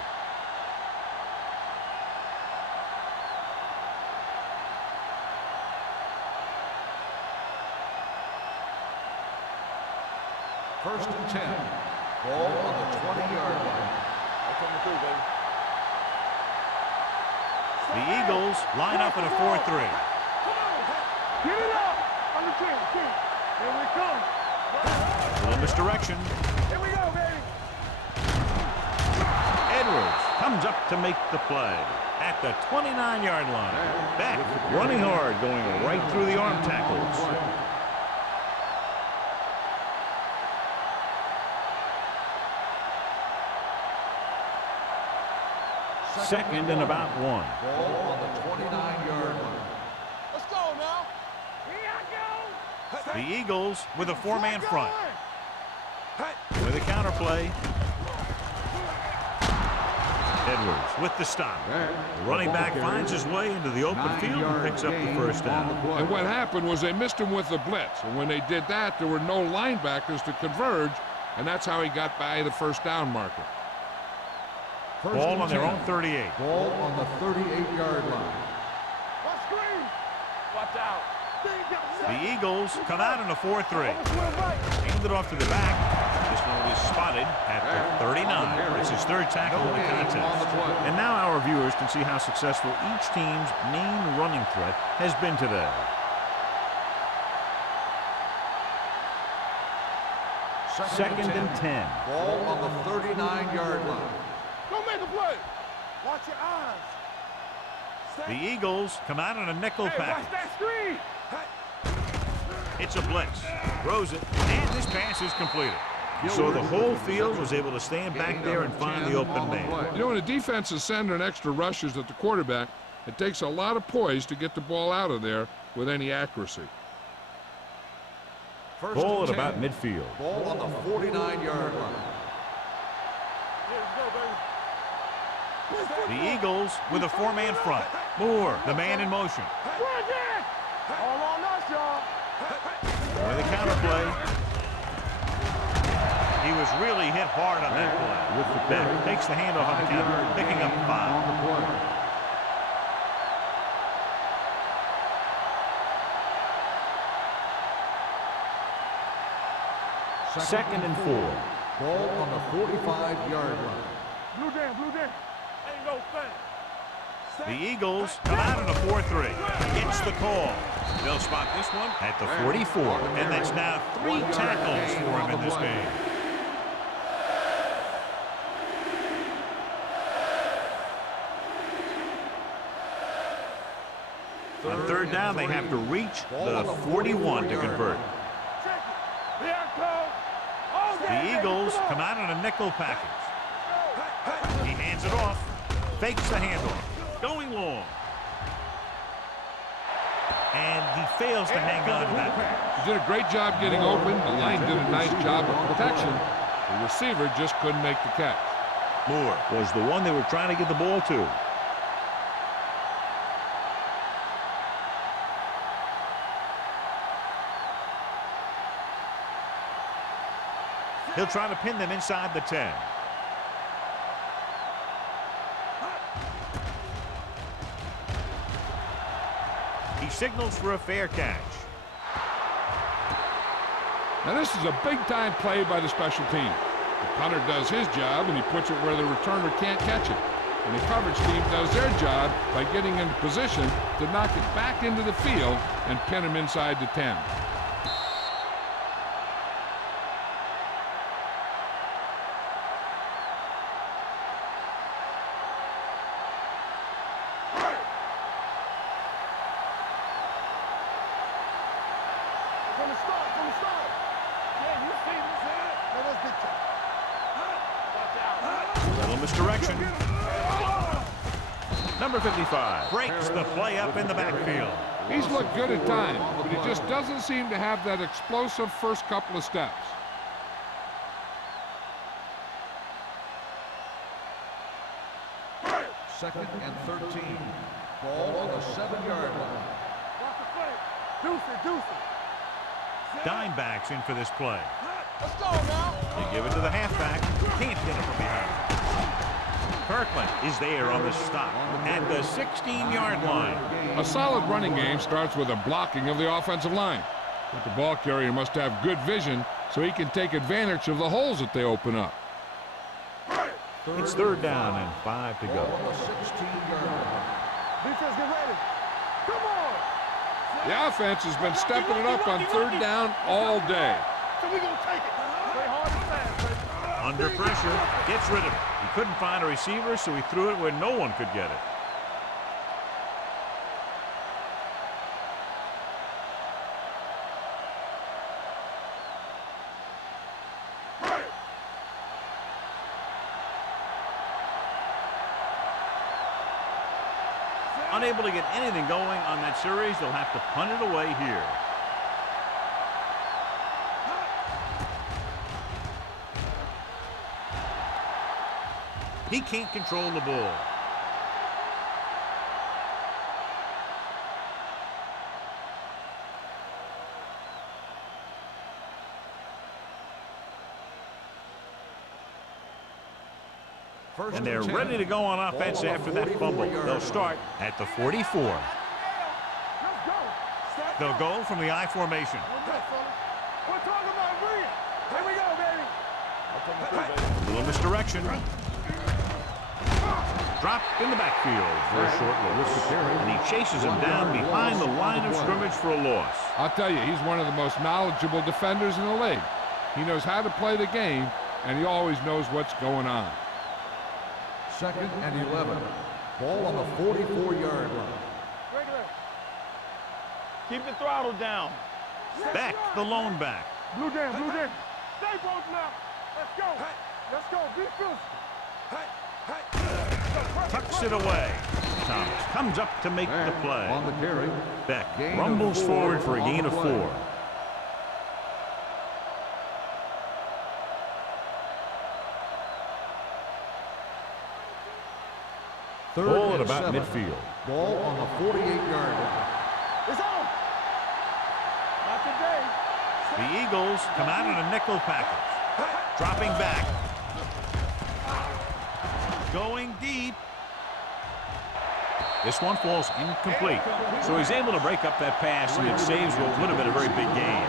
First and 10. Ball on the 20-yard line. The Eagles line up in a 4-3. Get it up! On the 10. Here we come. A little misdirection. Here we go, baby. Edwards comes up to make the play at the 29-yard line. Back running hard, going right through the arm tackles. Second and about 1. Ball on the 29-yard line. Let's go now. Here I go. The Eagles with a 4-man front. With a counter play. Edwards with the stop. The running back finds his way into the open field and picks up the first down. And what happened was they missed him with the blitz. And when they did that, there were no linebackers to converge, and that's how he got by the first down marker. First Ball and on their 10. own 38. Ball on the 38-yard line. Watch screen. Watch out. The Eagles come out in a 4-3. Handed off to the back. This one was spotted at the 39. It's his third tackle in the contest. And now our viewers can see how successful each team's main running threat has been today. Second and 10. Ball on the 39-yard line. Don't make a play. Watch your eyes. The Eagles come out in a nickel Hey, watch package. that screen. It's a blitz. Throws it, and this pass is completed. So the whole field was able to stand back there and find the open man. You know, when a defense is sending extra rushers at the quarterback, it takes a lot of poise to get the ball out of there with any accuracy. First Ball and at 10. about midfield. Ball on the 49-yard line. The Eagles with a 4-man front. Moore, the man in motion. All on us, y'all. With a counter play. He was really hit hard on that play. With the back, takes the handoff on the counter, picking up 5. On the play. Second and 4. Ball on the 45-yard line. Blue down. Ain't no thing. The Eagles come out in a 4-3. It's the call. They'll spot this one at the 44. And that's now 3 tackles for him in this game. On third down, they have to reach the 41 to convert. Here I come. Oh, The Eagles come out in a nickel package. He hands it off, fakes the handoff, going long. And he fails to hang on to that. He did a great job getting open. The line did a nice job of protection. The receiver just couldn't make the catch. Moore was the one they were trying to get the ball to. He'll try to pin them inside the 10. He signals for a fair catch. Now this is a big-time play by the special team. The punter does his job, and he puts it where the returner can't catch it. And the coverage team does their job by getting into position to knock it back into the field and pin him inside the 10. Number 55 breaks the play up in the backfield. He's looked good at times, but he just doesn't seem to have that explosive first couple of steps. Second and 13. Ball on the 7-yard line. Watch the play. Deuce it. Dime backs in for this play. Let's go now. You give it to the halfback. Can't get it from behind. Kirkland is there on the stop at the 16-yard line. A solid running game starts with a blocking of the offensive line. But the ball carrier must have good vision so he can take advantage of the holes that they open up. It's 3rd down and 5 to go. Defense, get ready. Come on. The offense has been stepping it up on 3rd down all day. So we gonna take it. Play hard and fast, baby. Under pressure, gets rid of it. He couldn't find a receiver, so he threw it where no one could get it. Unable to get anything going on that series, they'll have to punt it away here. He can't control the ball. And they're ready to go on offense after that fumble. They'll start at the 44. Let's go. They'll go from the I formation. We're talking about brilliant. Here we go, baby. A little misdirection. Dropped in the backfield for a short loss. And he chases him down behind the line of scrimmage for a loss. I'll tell you, he's one of the most knowledgeable defenders in the league. He knows how to play the game, and he always knows what's going on. 2nd and 11. Ball on the 44-yard line. Regular. Keep the throttle down. Beck, the lone back. Blue down. Stay both left. Let's go. Let's go. Be physical. Tucks it away. Thomas comes up to make the play. On the carry. Beck rumbles forward for a gain of 4. Ball at about 7. midfield. Ball on the 48-yard line. It's on. Not today. The Eagles come out in a nickel package. Dropping back. Going deep. This one falls incomplete. So he's able to break up that pass, and it saves what would have been a very big gain.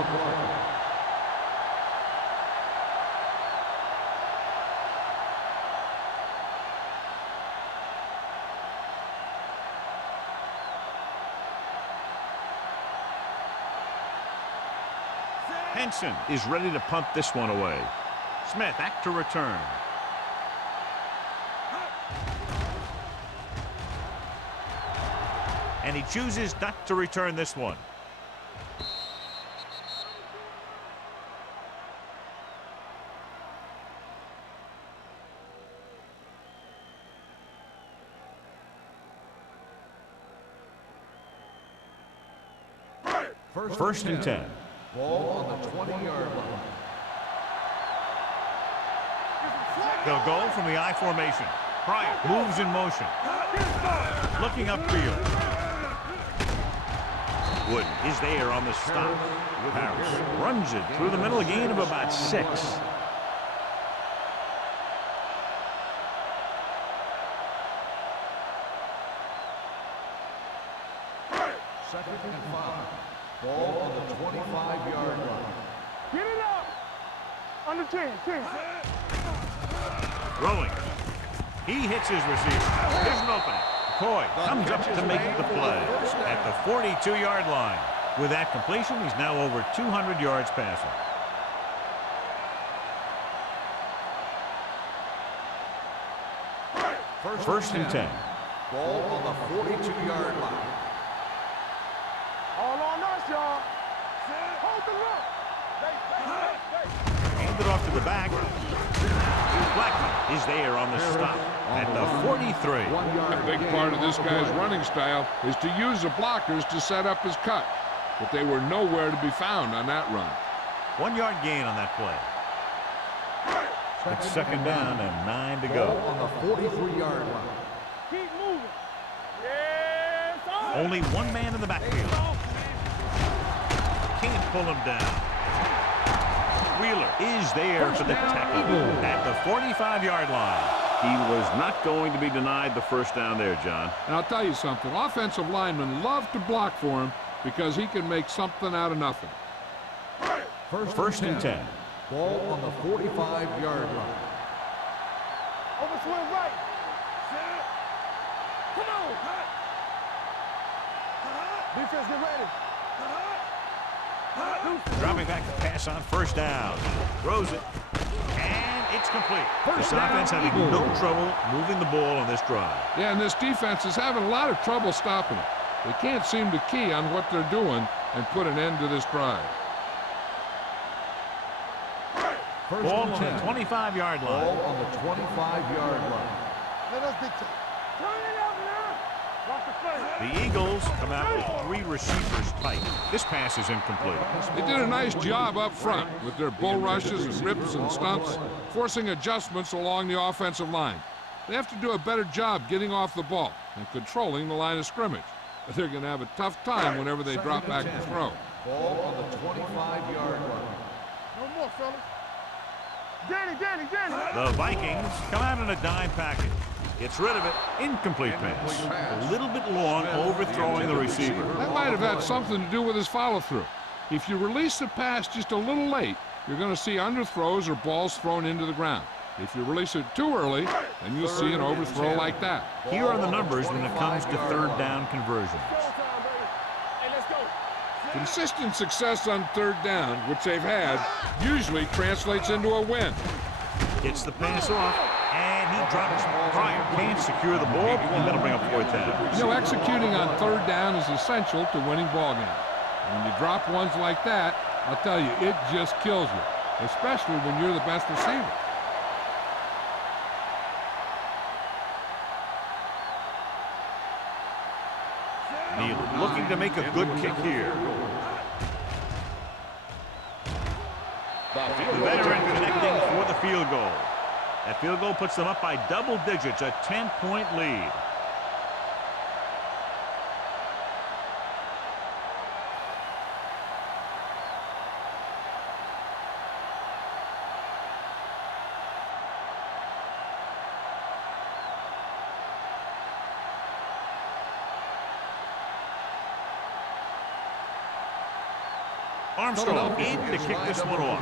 Henson is ready to punt this one away. Smith back to return. And he chooses not to return this one. First and 10. Ball on the 20-yard line. They'll go from the I formation. Bryant moves in motion. Looking upfield. Wood is there on the stop. Harris runs it through the middle, a gain of about 6. Second and 5. Ball on the 25-yard line. Get it up. Under 10. Throwing. He hits his receiver. There's an opening. McCoy comes up to make the play at the 42-yard line. With that completion, he's now over 200 yards passing. First and 10. Ball on the 42-yard line. All on us, y'all. Hold the look. Hand it off to the back. Blackman is there on the stop. At the 43. A big part of this guy's running style is to use the blockers to set up his cut, but they were nowhere to be found on that run. 1 yard gain on that play. It's second down and 9 to go. On the 43-yard line. Keep moving. Yes, sir. Only one man in the backfield. Can't pull him down. Wheeler is there for the tackle at the 45-yard line. He was not going to be denied the first down there, John. And I'll tell you something, offensive linemen love to block for him because he can make something out of nothing. First and 10. Ball on the 45-yard line. Overswing right. Come on. Defense, get ready. Dropping back to pass on first down. Throws it. And it's complete. This offense having no trouble moving the ball on this drive. Yeah, and this defense is having a lot of trouble stopping it. They can't seem to key on what they're doing and put an end to this drive. Ball on the 25-yard line. Ball on the 25-yard line. Let us dictate. Turn it up now. Watch the play. The Eagles come out with 3 receivers tight. This pass is incomplete. They did a nice job up front with their bull rushes and rips and stunts, forcing adjustments along the offensive line. They have to do a better job getting off the ball and controlling the line of scrimmage. But they're going to have a tough time whenever they drop back to throw. Ball on the 25-yard line. No more, fellas. Danny. The Vikings come out in a dime package. Gets rid of it. Incomplete pass. A little bit long, overthrowing the receiver. That might have had something to do with his follow-through. If you release the pass just a little late, you're going to see underthrows or balls thrown into the ground. If you release it too early, then you'll see an overthrow like that. Here are the numbers when it comes to third down conversions. Hey, let's go. Consistent success on third down, which they've had, usually translates into a win. Gets the pass off, and he drops Pryor. Can't secure the ball, and that'll bring up fourth down. You know, executing on third down is essential to winning ball games. And when you drop ones like that, I'll tell you, it just kills you, especially when you're the best receiver. Neal looking to make a good kick here. The veteran connecting for the field goal. That field goal puts them up by double digits, a 10-point lead. Armstrong in to kick this one off.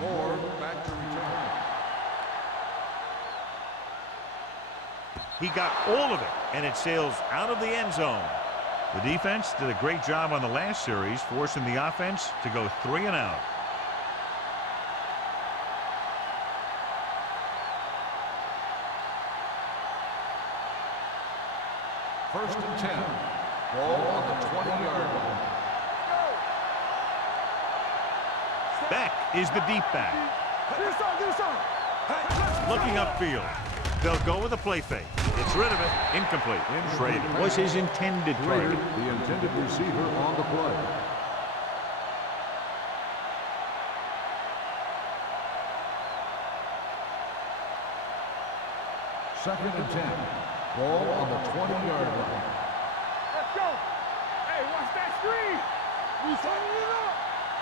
Moore back to return. He got all of it, and it sails out of the end zone. The defense did a great job on the last series, forcing the offense to go 3 and out. First and 10. Ball on the 20-yard line. Beck is the deep back. Get inside. Looking upfield. They'll go with a play fake. Gets rid of it. Incomplete. Trade was his intended target. The intended receiver on the play. Second and 10. Ball on the 20-yard line. Let's go. Hey, watch that screen. We setting it up.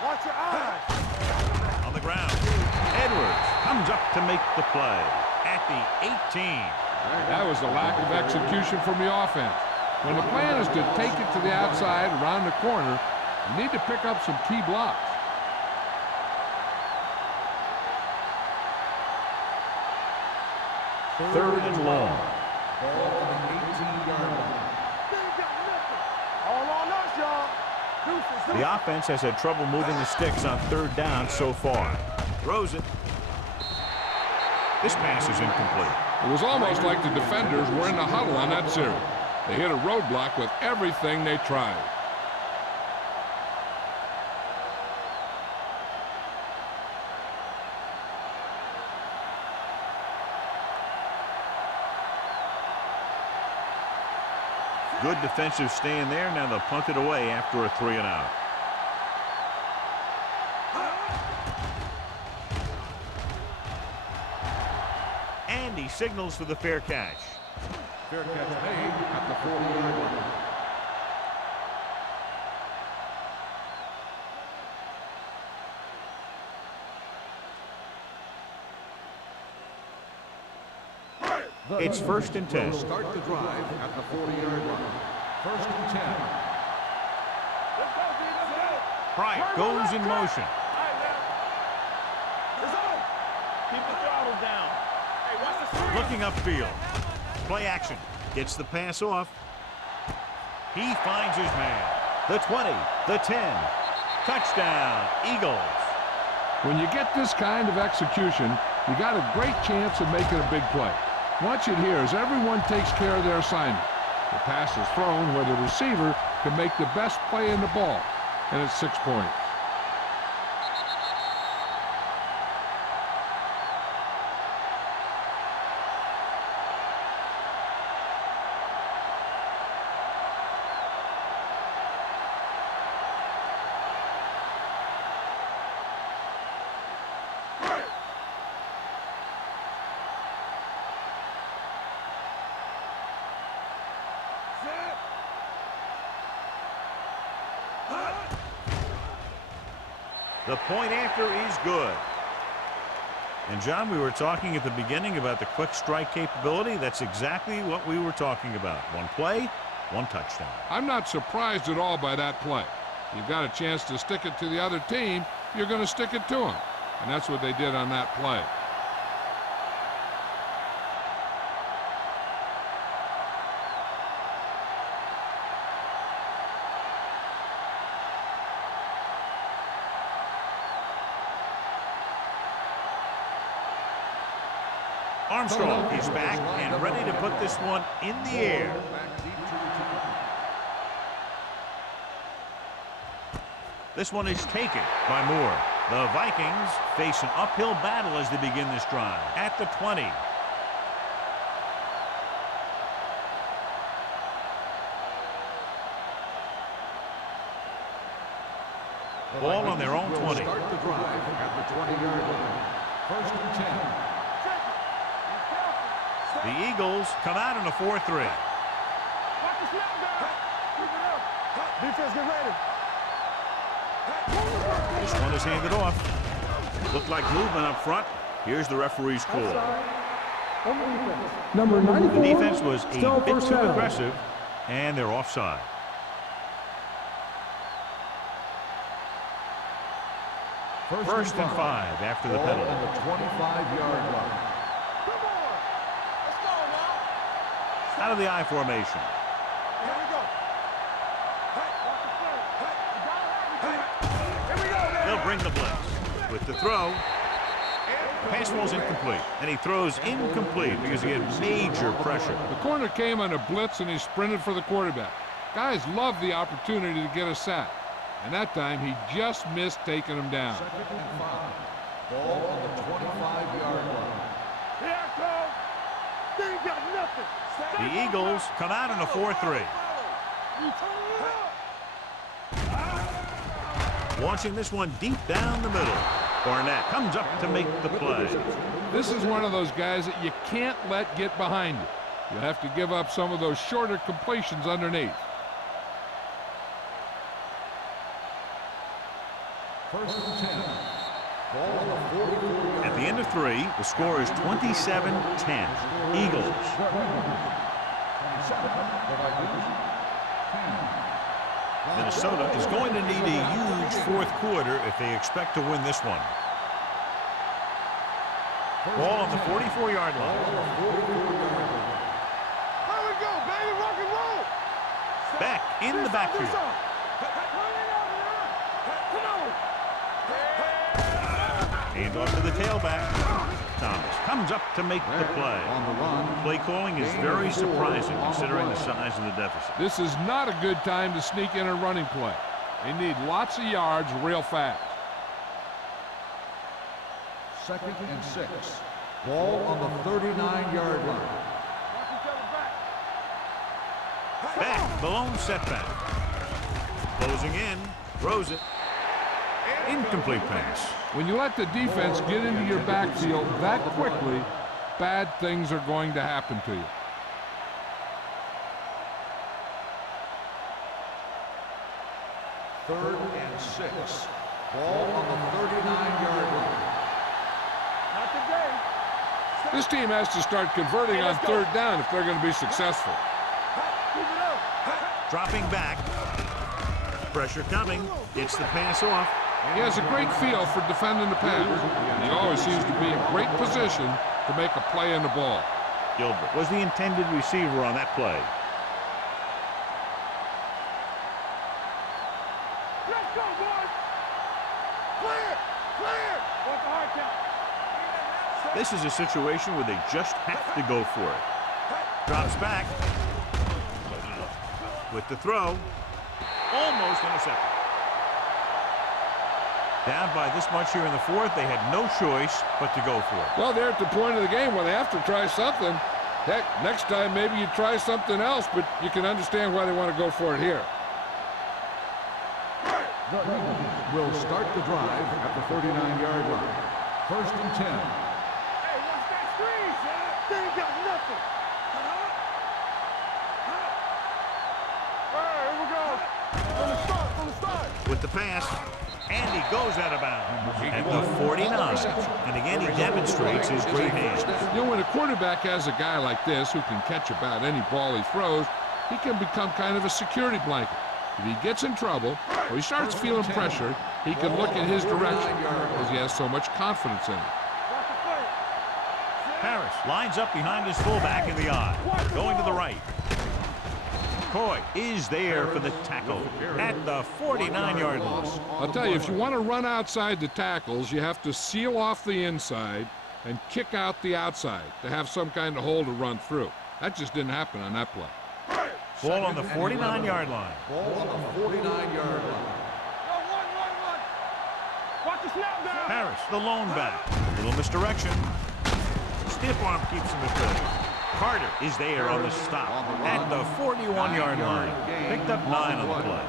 Watch your eyes. On the ground. Edwards comes up to make the play at the 18. That was a lack of execution from the offense. When the plan is to take it to the outside, around the corner, you need to pick up some key blocks. Third and long. Ball on the 18-yard line. All on us, y'all. The offense has had trouble moving the sticks on third down so far. Throws it. This pass is incomplete. It was almost like the defenders were in the huddle on that series. They hit a roadblock with everything they tried. Good defensive stand there. Now they'll punt it away after a 3-and-out. And he signals for the fair catch. Fair catch made at the 40-yard line. It's 1st and 10. We'll start the drive at the 40-yard line. 1st and 10. Bryant goes in motion. Keep the throttle down. Hey, watch the screen. Looking upfield. Play action. Gets the pass off. He finds his man. The 20, the 10. Touchdown, Eagles. When you get this kind of execution, you got a great chance of making a big play. Watch it here as everyone takes care of their assignment. The pass is thrown where the receiver can make the best play in the ball, and it's 6 points. The point after is good. And John, we were talking at the beginning about the quick strike capability. That's exactly what we were talking about. One play, one touchdown. I'm not surprised at all by that play. You've got a chance to stick it to the other team, you're going to stick it to them. And that's what they did on that play. Armstrong is back and ready to put this one in the air. This one is taken by Moore. The Vikings face an uphill battle as they begin this drive at the 20. Ball on their own 20. Start the drive at the 20-yard line. 1st and 10. The Eagles come out in a 4-3. Watch the snap down. Keep it up. Defense, get ready. This one is handed off. Looked like movement up front. Here's the referee's call. Number The 94. defense was a Still bit first too down. aggressive, and they're offside. First and 5 after the Ball penalty. on the 25-yard line. Come on. Let's go now. Out of the I formation. Here we go. Hey, watch the play. Hey, you gotta have it. Here we go, man. They'll bring the blitz. With the throw, the pass ball's incomplete. And he throws incomplete because he had major pressure. The corner came on a blitz and he sprinted for the quarterback. Guys love the opportunity to get a sack. And that time he just missed taking him down. 2nd and 5. Ball on the 25-yard line. Here I come. They ain't got nothing. The Eagles come out in a 4-3. You turn it up. Launching this one deep down the middle. Barnett comes up to make the play. This is one of those guys that you can't let get behind you. You'll have to give up some of those shorter completions underneath. 1st and 10. Ball on the 44-yard. At the end of 3, the score is 27-10. Eagles. 27. The Vikings. 10. Minnesota is going to need a huge fourth quarter if they expect to win this one. Ball on the 44-yard line. Here we go, baby. Rock and roll. Back in the backfield. Hand off to the tailback. Thomas comes up to make the play. On the run. Play calling is very surprising considering the size of the deficit. This is not a good time to sneak in a running play. They need lots of yards real fast. 2nd and 6. Ball on the 39-yard line. Watch each other back. Back, the lone setback. Closing in, throws it. Incomplete pass. When you let the defense get into your backfield that quickly, bad things are going to happen to you. Third and 6. Ball on the 39-yard line. Not today. This team has to start converting on third down if they're going to be successful. Keep it up. Dropping back. Pressure coming. Gets the pass off. He has a great feel for defending the pass, and he always seems to be in great position to make a play in the ball. Gilbert was the intended receiver on that play. Let's go, boys. Clear. Clear. What's the hard count? This is a situation where they just have to go for it. Drops back. With the throw. Almost intercepted. Down by this much here in the fourth, they had no choice but to go for it. Well, they're at the point of the game where they have to try something. Heck, next time maybe you try something else, but you can understand why they want to go for it here. The Eagles will start the drive at the 39-yard line. First and 10. Hey, what's that squeeze? They ain't got nothing. All right, here we go. From the start. With the pass, and he goes out of bounds at the 49. And again, he demonstrates his great hands. You know, when a quarterback has a guy like this who can catch about any ball he throws, he can become kind of a security blanket. If he gets in trouble or he starts feeling pressure, he can look in his direction because he has so much confidence in him. Watch the play. Harris lines up behind his fullback in the eye, going to the right. Coy is there for the tackle at the 49-yard line. I'll tell you, if you want to run outside the tackles, you have to seal off the inside and kick out the outside to have some kind of hole to run through. That just didn't happen on that play. Ball on the 49-yard line. Ball on the 49-yard line. One. Watch the snap down. Harris, the lone back. Little misdirection. Stiff arm keeps him at bay. Carter is there on the stop at the 41-yard line. Picked up 9 on the play.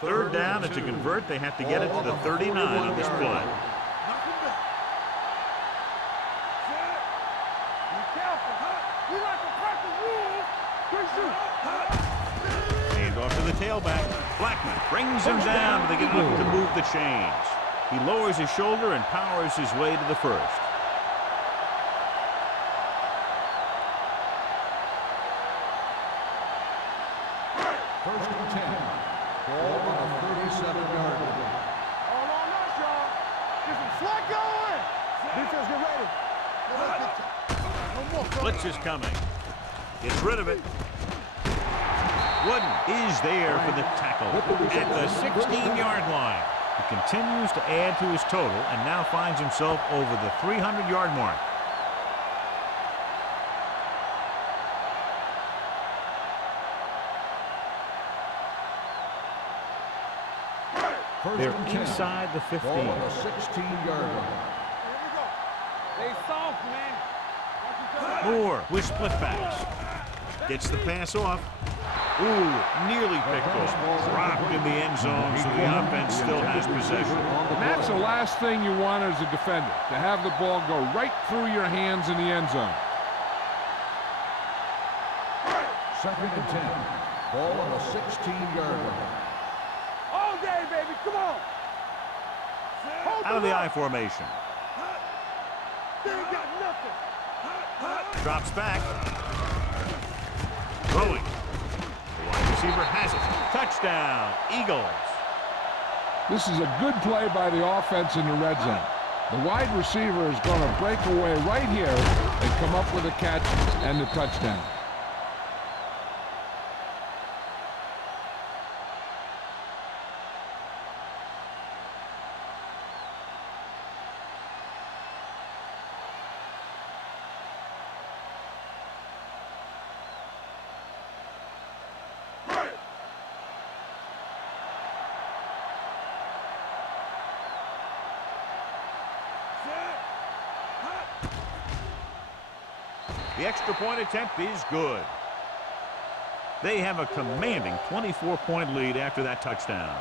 Third down, and to convert, they have to get it to the 39 on this play. Hand off to the tailback. Blackman brings him down, but they get enough to move the chains. He lowers his shoulder and powers his way to the first. First and 10. Ball on the 37-yard line. Hold on now, y'all. Get some slack going. Defense, get ready. No more. Blitz is coming. Gets rid of it. Wooden is there for the tackle at the 16-yard line. He continues to add to his total and now finds himself over the 300-yard mark. They're inside the 15. Ball on the 16-yard line. Here we go. Stay soft, man. Watch your Moore with split backs. Gets the pass off. Ooh, nearly picked off. Dropped in the end zone, so the offense still has possession. And that's the last thing you want as a defender, to have the ball go right through your hands in the end zone. Second and 10. Ball on the 16-yard line. all day, baby. Come on. Hold Out of the them I up. formation. They ain't got nothing. Drops back. Throwing. The wide receiver has it. Touchdown, Eagles. This is a good play by the offense in the red zone. The wide receiver is going to break away right here and come up with a catch and the touchdown. The extra point attempt is good. They have a commanding 24-point lead after that touchdown.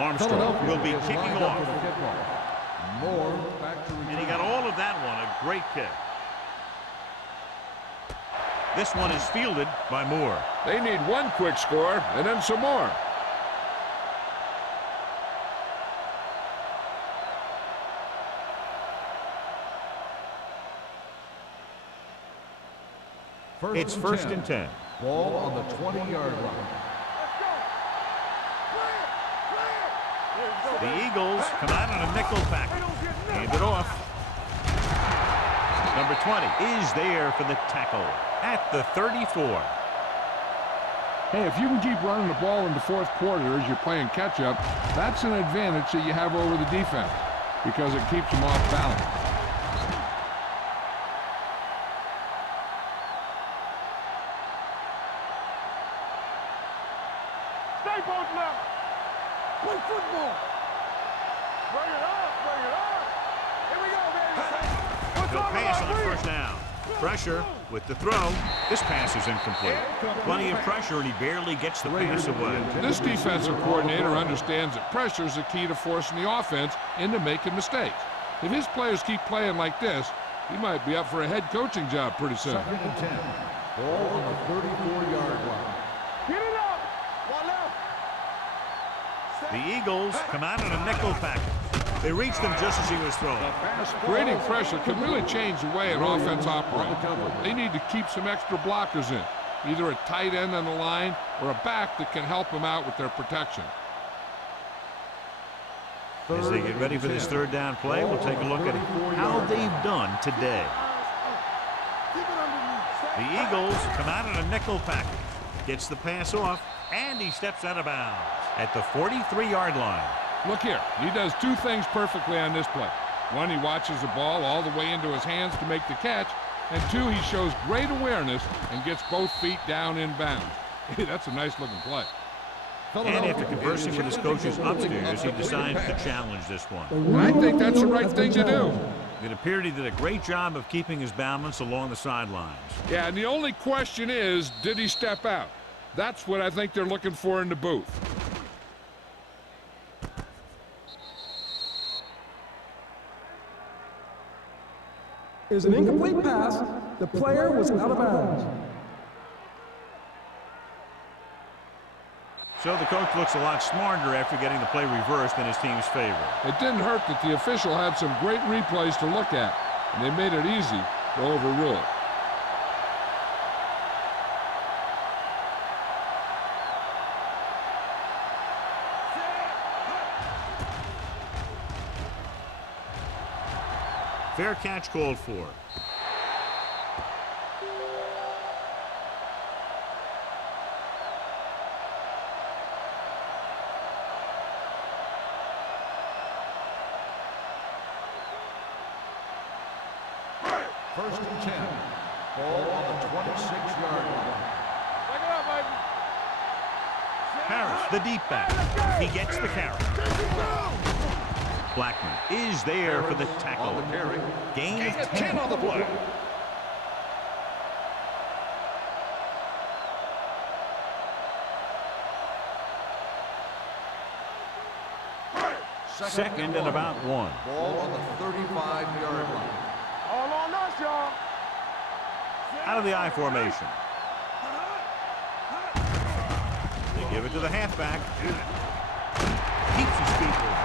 Armstrong will be kicking off. And he got all of that one. A great kick. This one is fielded by Moore. They need one quick score and then some more. It's first and 10. Ball on the 20-yard line. The Eagles come out on a nickel package. Hand it off. Number 20 is there for the tackle at the 34. Hey, if you can keep running the ball in the fourth quarter as you're playing catch-up, that's an advantage that you have over the defense because it keeps them off balance. Stay both left. Play football. Bring it up, bring it up. Here we go, baby. No pass on the first down. Pressure with the throw. This pass is incomplete. Plenty of pressure, and he barely gets the pass away. This defensive coordinator understands that pressure is the key to forcing the offense into making mistakes. If his players keep playing like this, he might be up for a head coaching job pretty soon. Second and 10. Ball on the 34-yard line. Get it up. One left. The Eagles come out in a nickel package. They reached him just as he was throwing. Creating pressure can really change the way an offense operates. They need to keep some extra blockers in, either a tight end on the line or a back that can help them out with their protection. As they get ready for this third down play, we'll take a look at how they've done today. The Eagles come out in a nickel package. Gets the pass off, and he steps out of bounds at the 43-yard line. Look here, he does two things perfectly on this play. One, he watches the ball all the way into his hands to make the catch, and two, he shows great awareness and gets both feet down in bounds. Hey, that's a nice-looking play. And after conversing with his coaches upstairs, he decides to challenge this one. And I think that's the right thing to do. It appeared he did a great job of keeping his balance along the sidelines. Yeah, and the only question is, did he step out? That's what I think they're looking for in the booth. Is an incomplete pass. The player was out of bounds. So the coach looks a lot smarter after getting the play reversed in his team's favor. It didn't hurt that the official had some great replays to look at, and they made it easy to overrule it. Fair catch called for. First and 10. Ball on the 26-yard line. Back it up, baby. Harris, the deep back. He gets the carry. Blackman is there for the tackle. On the carry. Gain of 10 on the play. Second and about 1. Ball on the 35-yard line. All on us, y'all. Out of the I formation. They give it to the halfback. Keeps his feet moving.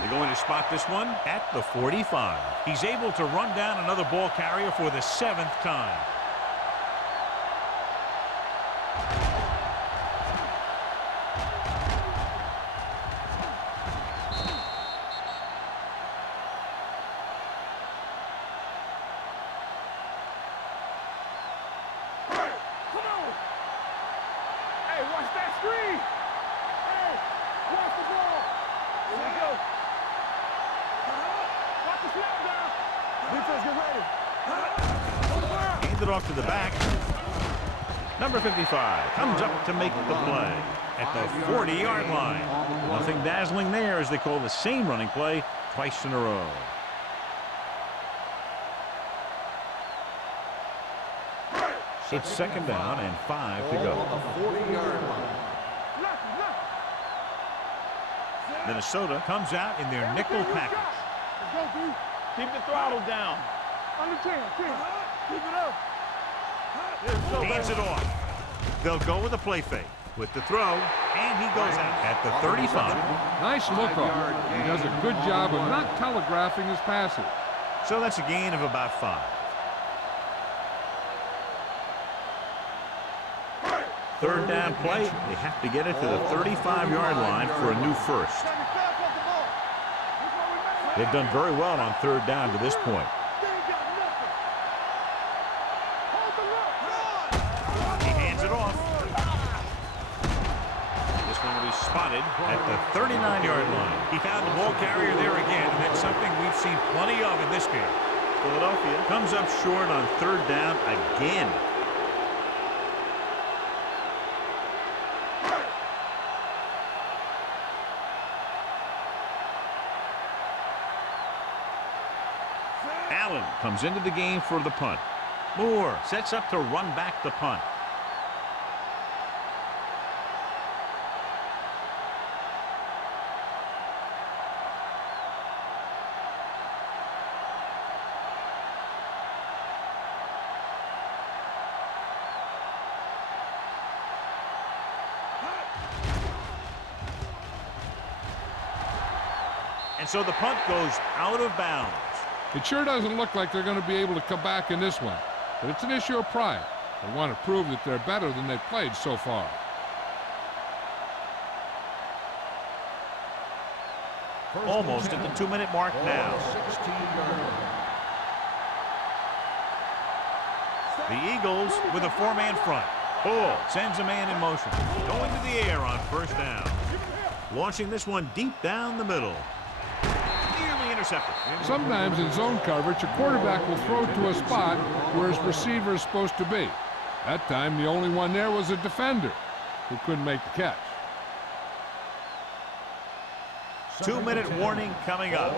They're going to spot this one at the 45. He's able to run down another ball carrier for the 7th time. Defense, get ready. Hand it off to the back. Number 55 comes up to make the play at the 40-yard line. Nothing dazzling there as they call the same running play twice in a row. It's second down and 5 to go. Minnesota comes out in their nickel package. Let's go, D. Keep the throttle down. Under 10. Keep it up. Hands it off. They'll go with a play fake. With the throw, and he goes out at the 35. Nice look off. He does a good job of not telegraphing his passes. So that's a gain of about 5. Third down play. They have to get it to the 35-yard line for a new first. They've done very well on third down to this point. He hands it off. This one will be spotted at the 39-yard line. He found the ball carrier there again, and that's something we've seen plenty of in this game. Philadelphia comes up short on third down again. Allen comes into the game for the punt. Moore sets up to run back the punt. And so the punt goes out of bounds. It sure doesn't look like they're going to be able to come back in this one, but it's an issue of pride. They want to prove that they're better than they've played so far. Almost at the 2-minute mark now. The Eagles with a 4-man front. Bull sends a man in motion. Going to the air on first down. Launching this one deep down the middle. Nearly intercepted. Sometimes in zone coverage, a quarterback will throw to a spot where his receiver is supposed to be. That time, the only one there was a defender who couldn't make the catch. 2-minute warning coming up.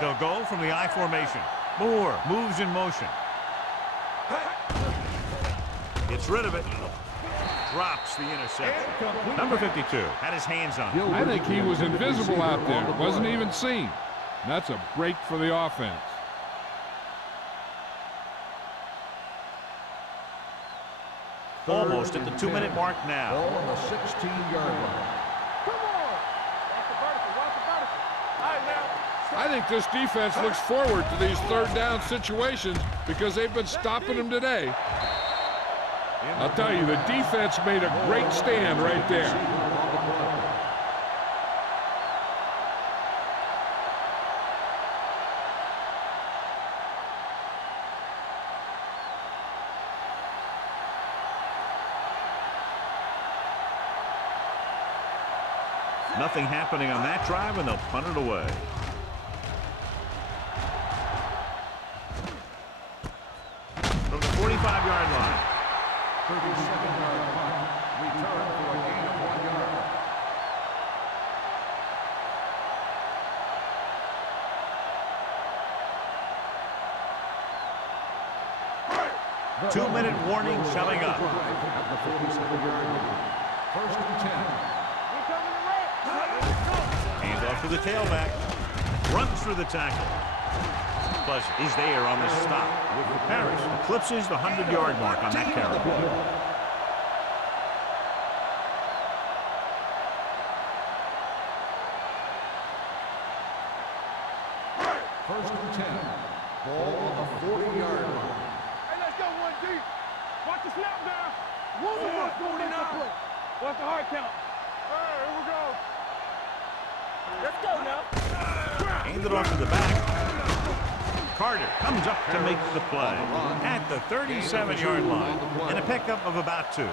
They'll go from the I formation. Moore moves in motion. Gets rid of it. Drops the interception. Number 52 had his hands on it. I think he was invisible out there. Wasn't even seen. And that's a break for the offense. Almost at the 2-minute mark now. Ball on the 16-yard line. I think this defense looks forward to these third down situations because they've been stopping them today. I'll tell you, the defense made a great stand right there. Nothing happening on that drive, and they'll punt it away. From the 45-yard line. 37-yard punt. Return for a gain of 1 yard. Two-minute warning coming up. At the 47-yard line. First and 10. Hands off to the tailback. Runs through the tackle. Pleasant is there on the stop. Harris eclipses the 100-yard mark on that carry. First and 10. Ball on the 40-yard line. Hey, let's go 1 deep. Watch the snap down. Move the foot going into play. Watch the hard count. All right, here we go. Let's go now. Hand it off to the back. Carter comes up to make the play at the 37-yard line and a pickup of about 2.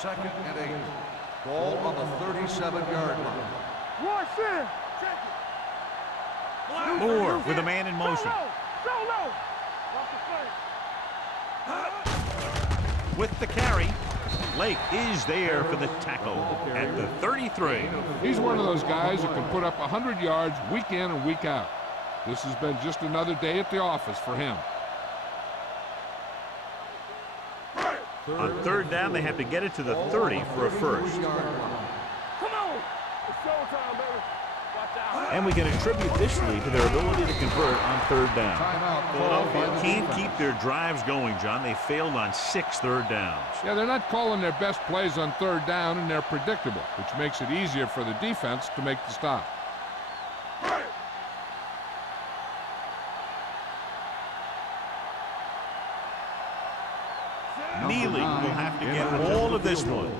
Second and 8. Ball on the 37-yard line. Rush in. Moore with a man in motion. Solo. With the carry, Lake is there for the tackle at the 33. He's one of those guys that can put up 100 yards week in and week out. This has been just another day at the office for him. On third down, they have to get it to the 30 for a first. Come on. It's showtime, baby. Watch out. And we can attribute this lead to their ability to convert on third down. Timeout called by Philadelphia the can't defense. keep their drives going, John. They failed on 6 third downs. Yeah, they're not calling their best plays on third down, and they're predictable, which makes it easier for the defense to make the stop. Neely will have to get all of this one.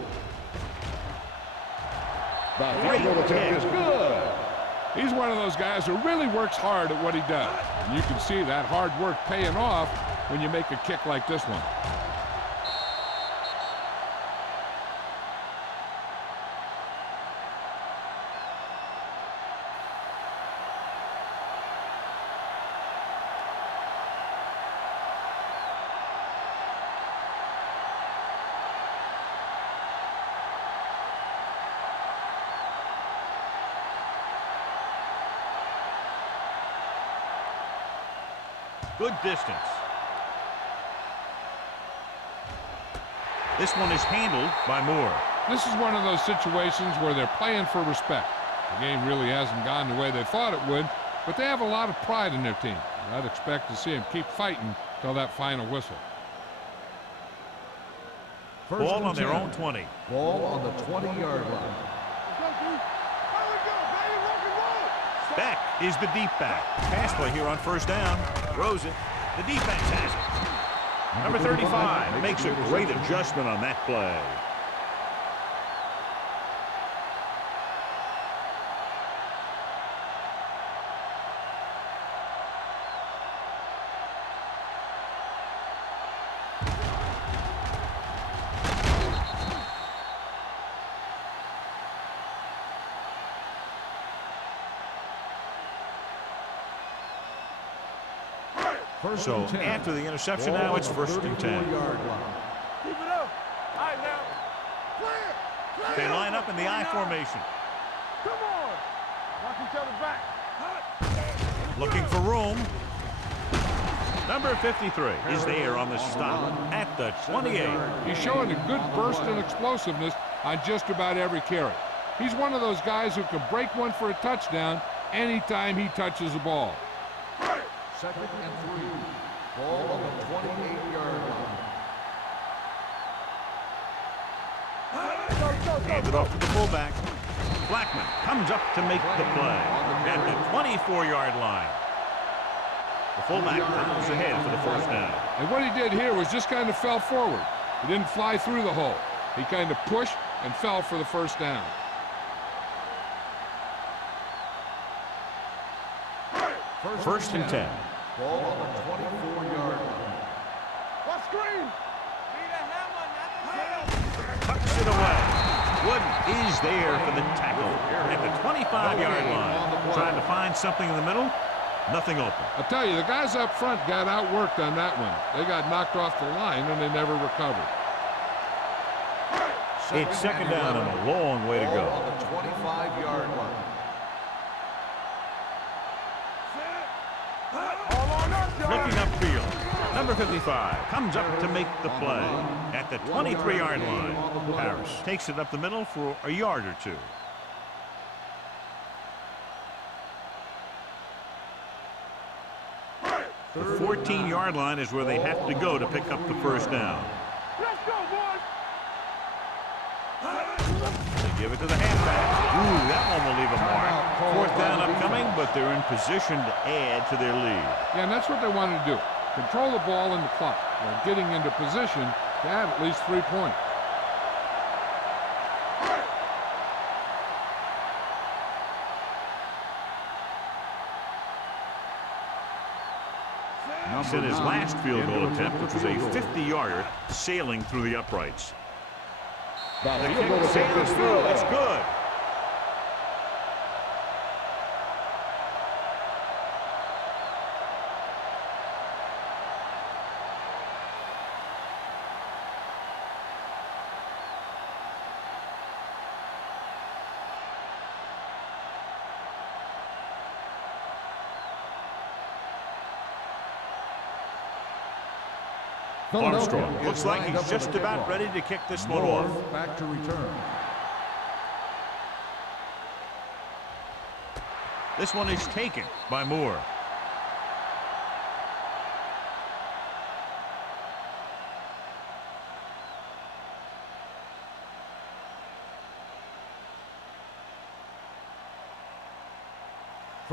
The field goal attempt is good. He's one of those guys who really works hard at what he does. And you can see that hard work paying off when you make a kick like this one. Good distance. This one is handled by Moore. This is one of those situations where they're playing for respect. The game really hasn't gone the way they thought it would, but they have a lot of pride in their team. I'd expect to see them keep fighting till that final whistle. Ball on their own 20. Ball on the 20-yard line. Beck is the deep back. Pass play here on first down. Throws it. The defense has it. Number 35 makes a great adjustment on that play. So after the interception, now it's first and 10. Keep it up. All right, now. Clear. They line up in the I formation. Come on. Watch each other back. Looking for room. Number 53 is there on the stop at the 28. He's showing a good burst and explosiveness on just about every carry. He's one of those guys who can break one for a touchdown anytime he touches the ball. Second and 3. Ball on the 28-yard line. Hands it off to the fullback. Blackman comes up to make the play at the 24-yard line. The fullback comes ahead for the first down. And what he did here was just kind of fell forward. He didn't fly through the hole. He kind of pushed and fell for the first down. First and 10. Ball on the 24-yard line. What screen? Tucks it away. Wooden is there for the tackle at the 25-yard line. Trying to find something in the middle. Nothing open. I'll tell you, the guys up front got outworked on that one. They got knocked off the line and they never recovered. It's second down and a long way to Ball go. on the 25-yard line. Looking upfield. Number 55 comes up to make the play at the 23-yard line. Harris takes it up the middle for a yard or two. The 14-yard line is where they have to go to pick up the first down. Let's go, boys. They give it to the halfback. Ooh, that one will leave a mark. Fourth down upcoming, but they're in position to add to their lead. Yeah, and that's what they wanted to do. Control the ball in the clock. They're getting into position to add at least 3 points. He's in his last field goal attempt, which was a 50-yarder sailing through the uprights. The kick sails through. It's good. Armstrong looks like he's just about ready to kick this one off. Back to return. This one is taken by Moore.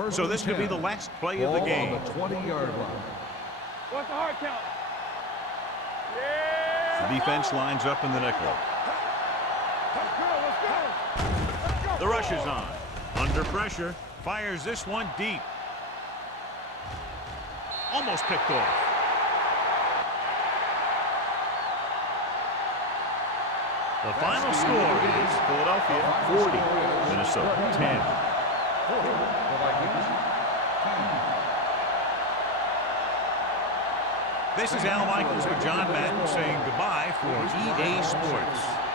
So this could be the last play of the game. On the 20-yard line. What's the hard count? The defense lines up in the nickel. Let's go. The rush is on. Under pressure. Fires this one deep. Almost picked off. The final score is Philadelphia 40, Minnesota 10. The Vikings 10. This is Al Michaels with John Madden saying goodbye for EA Sports.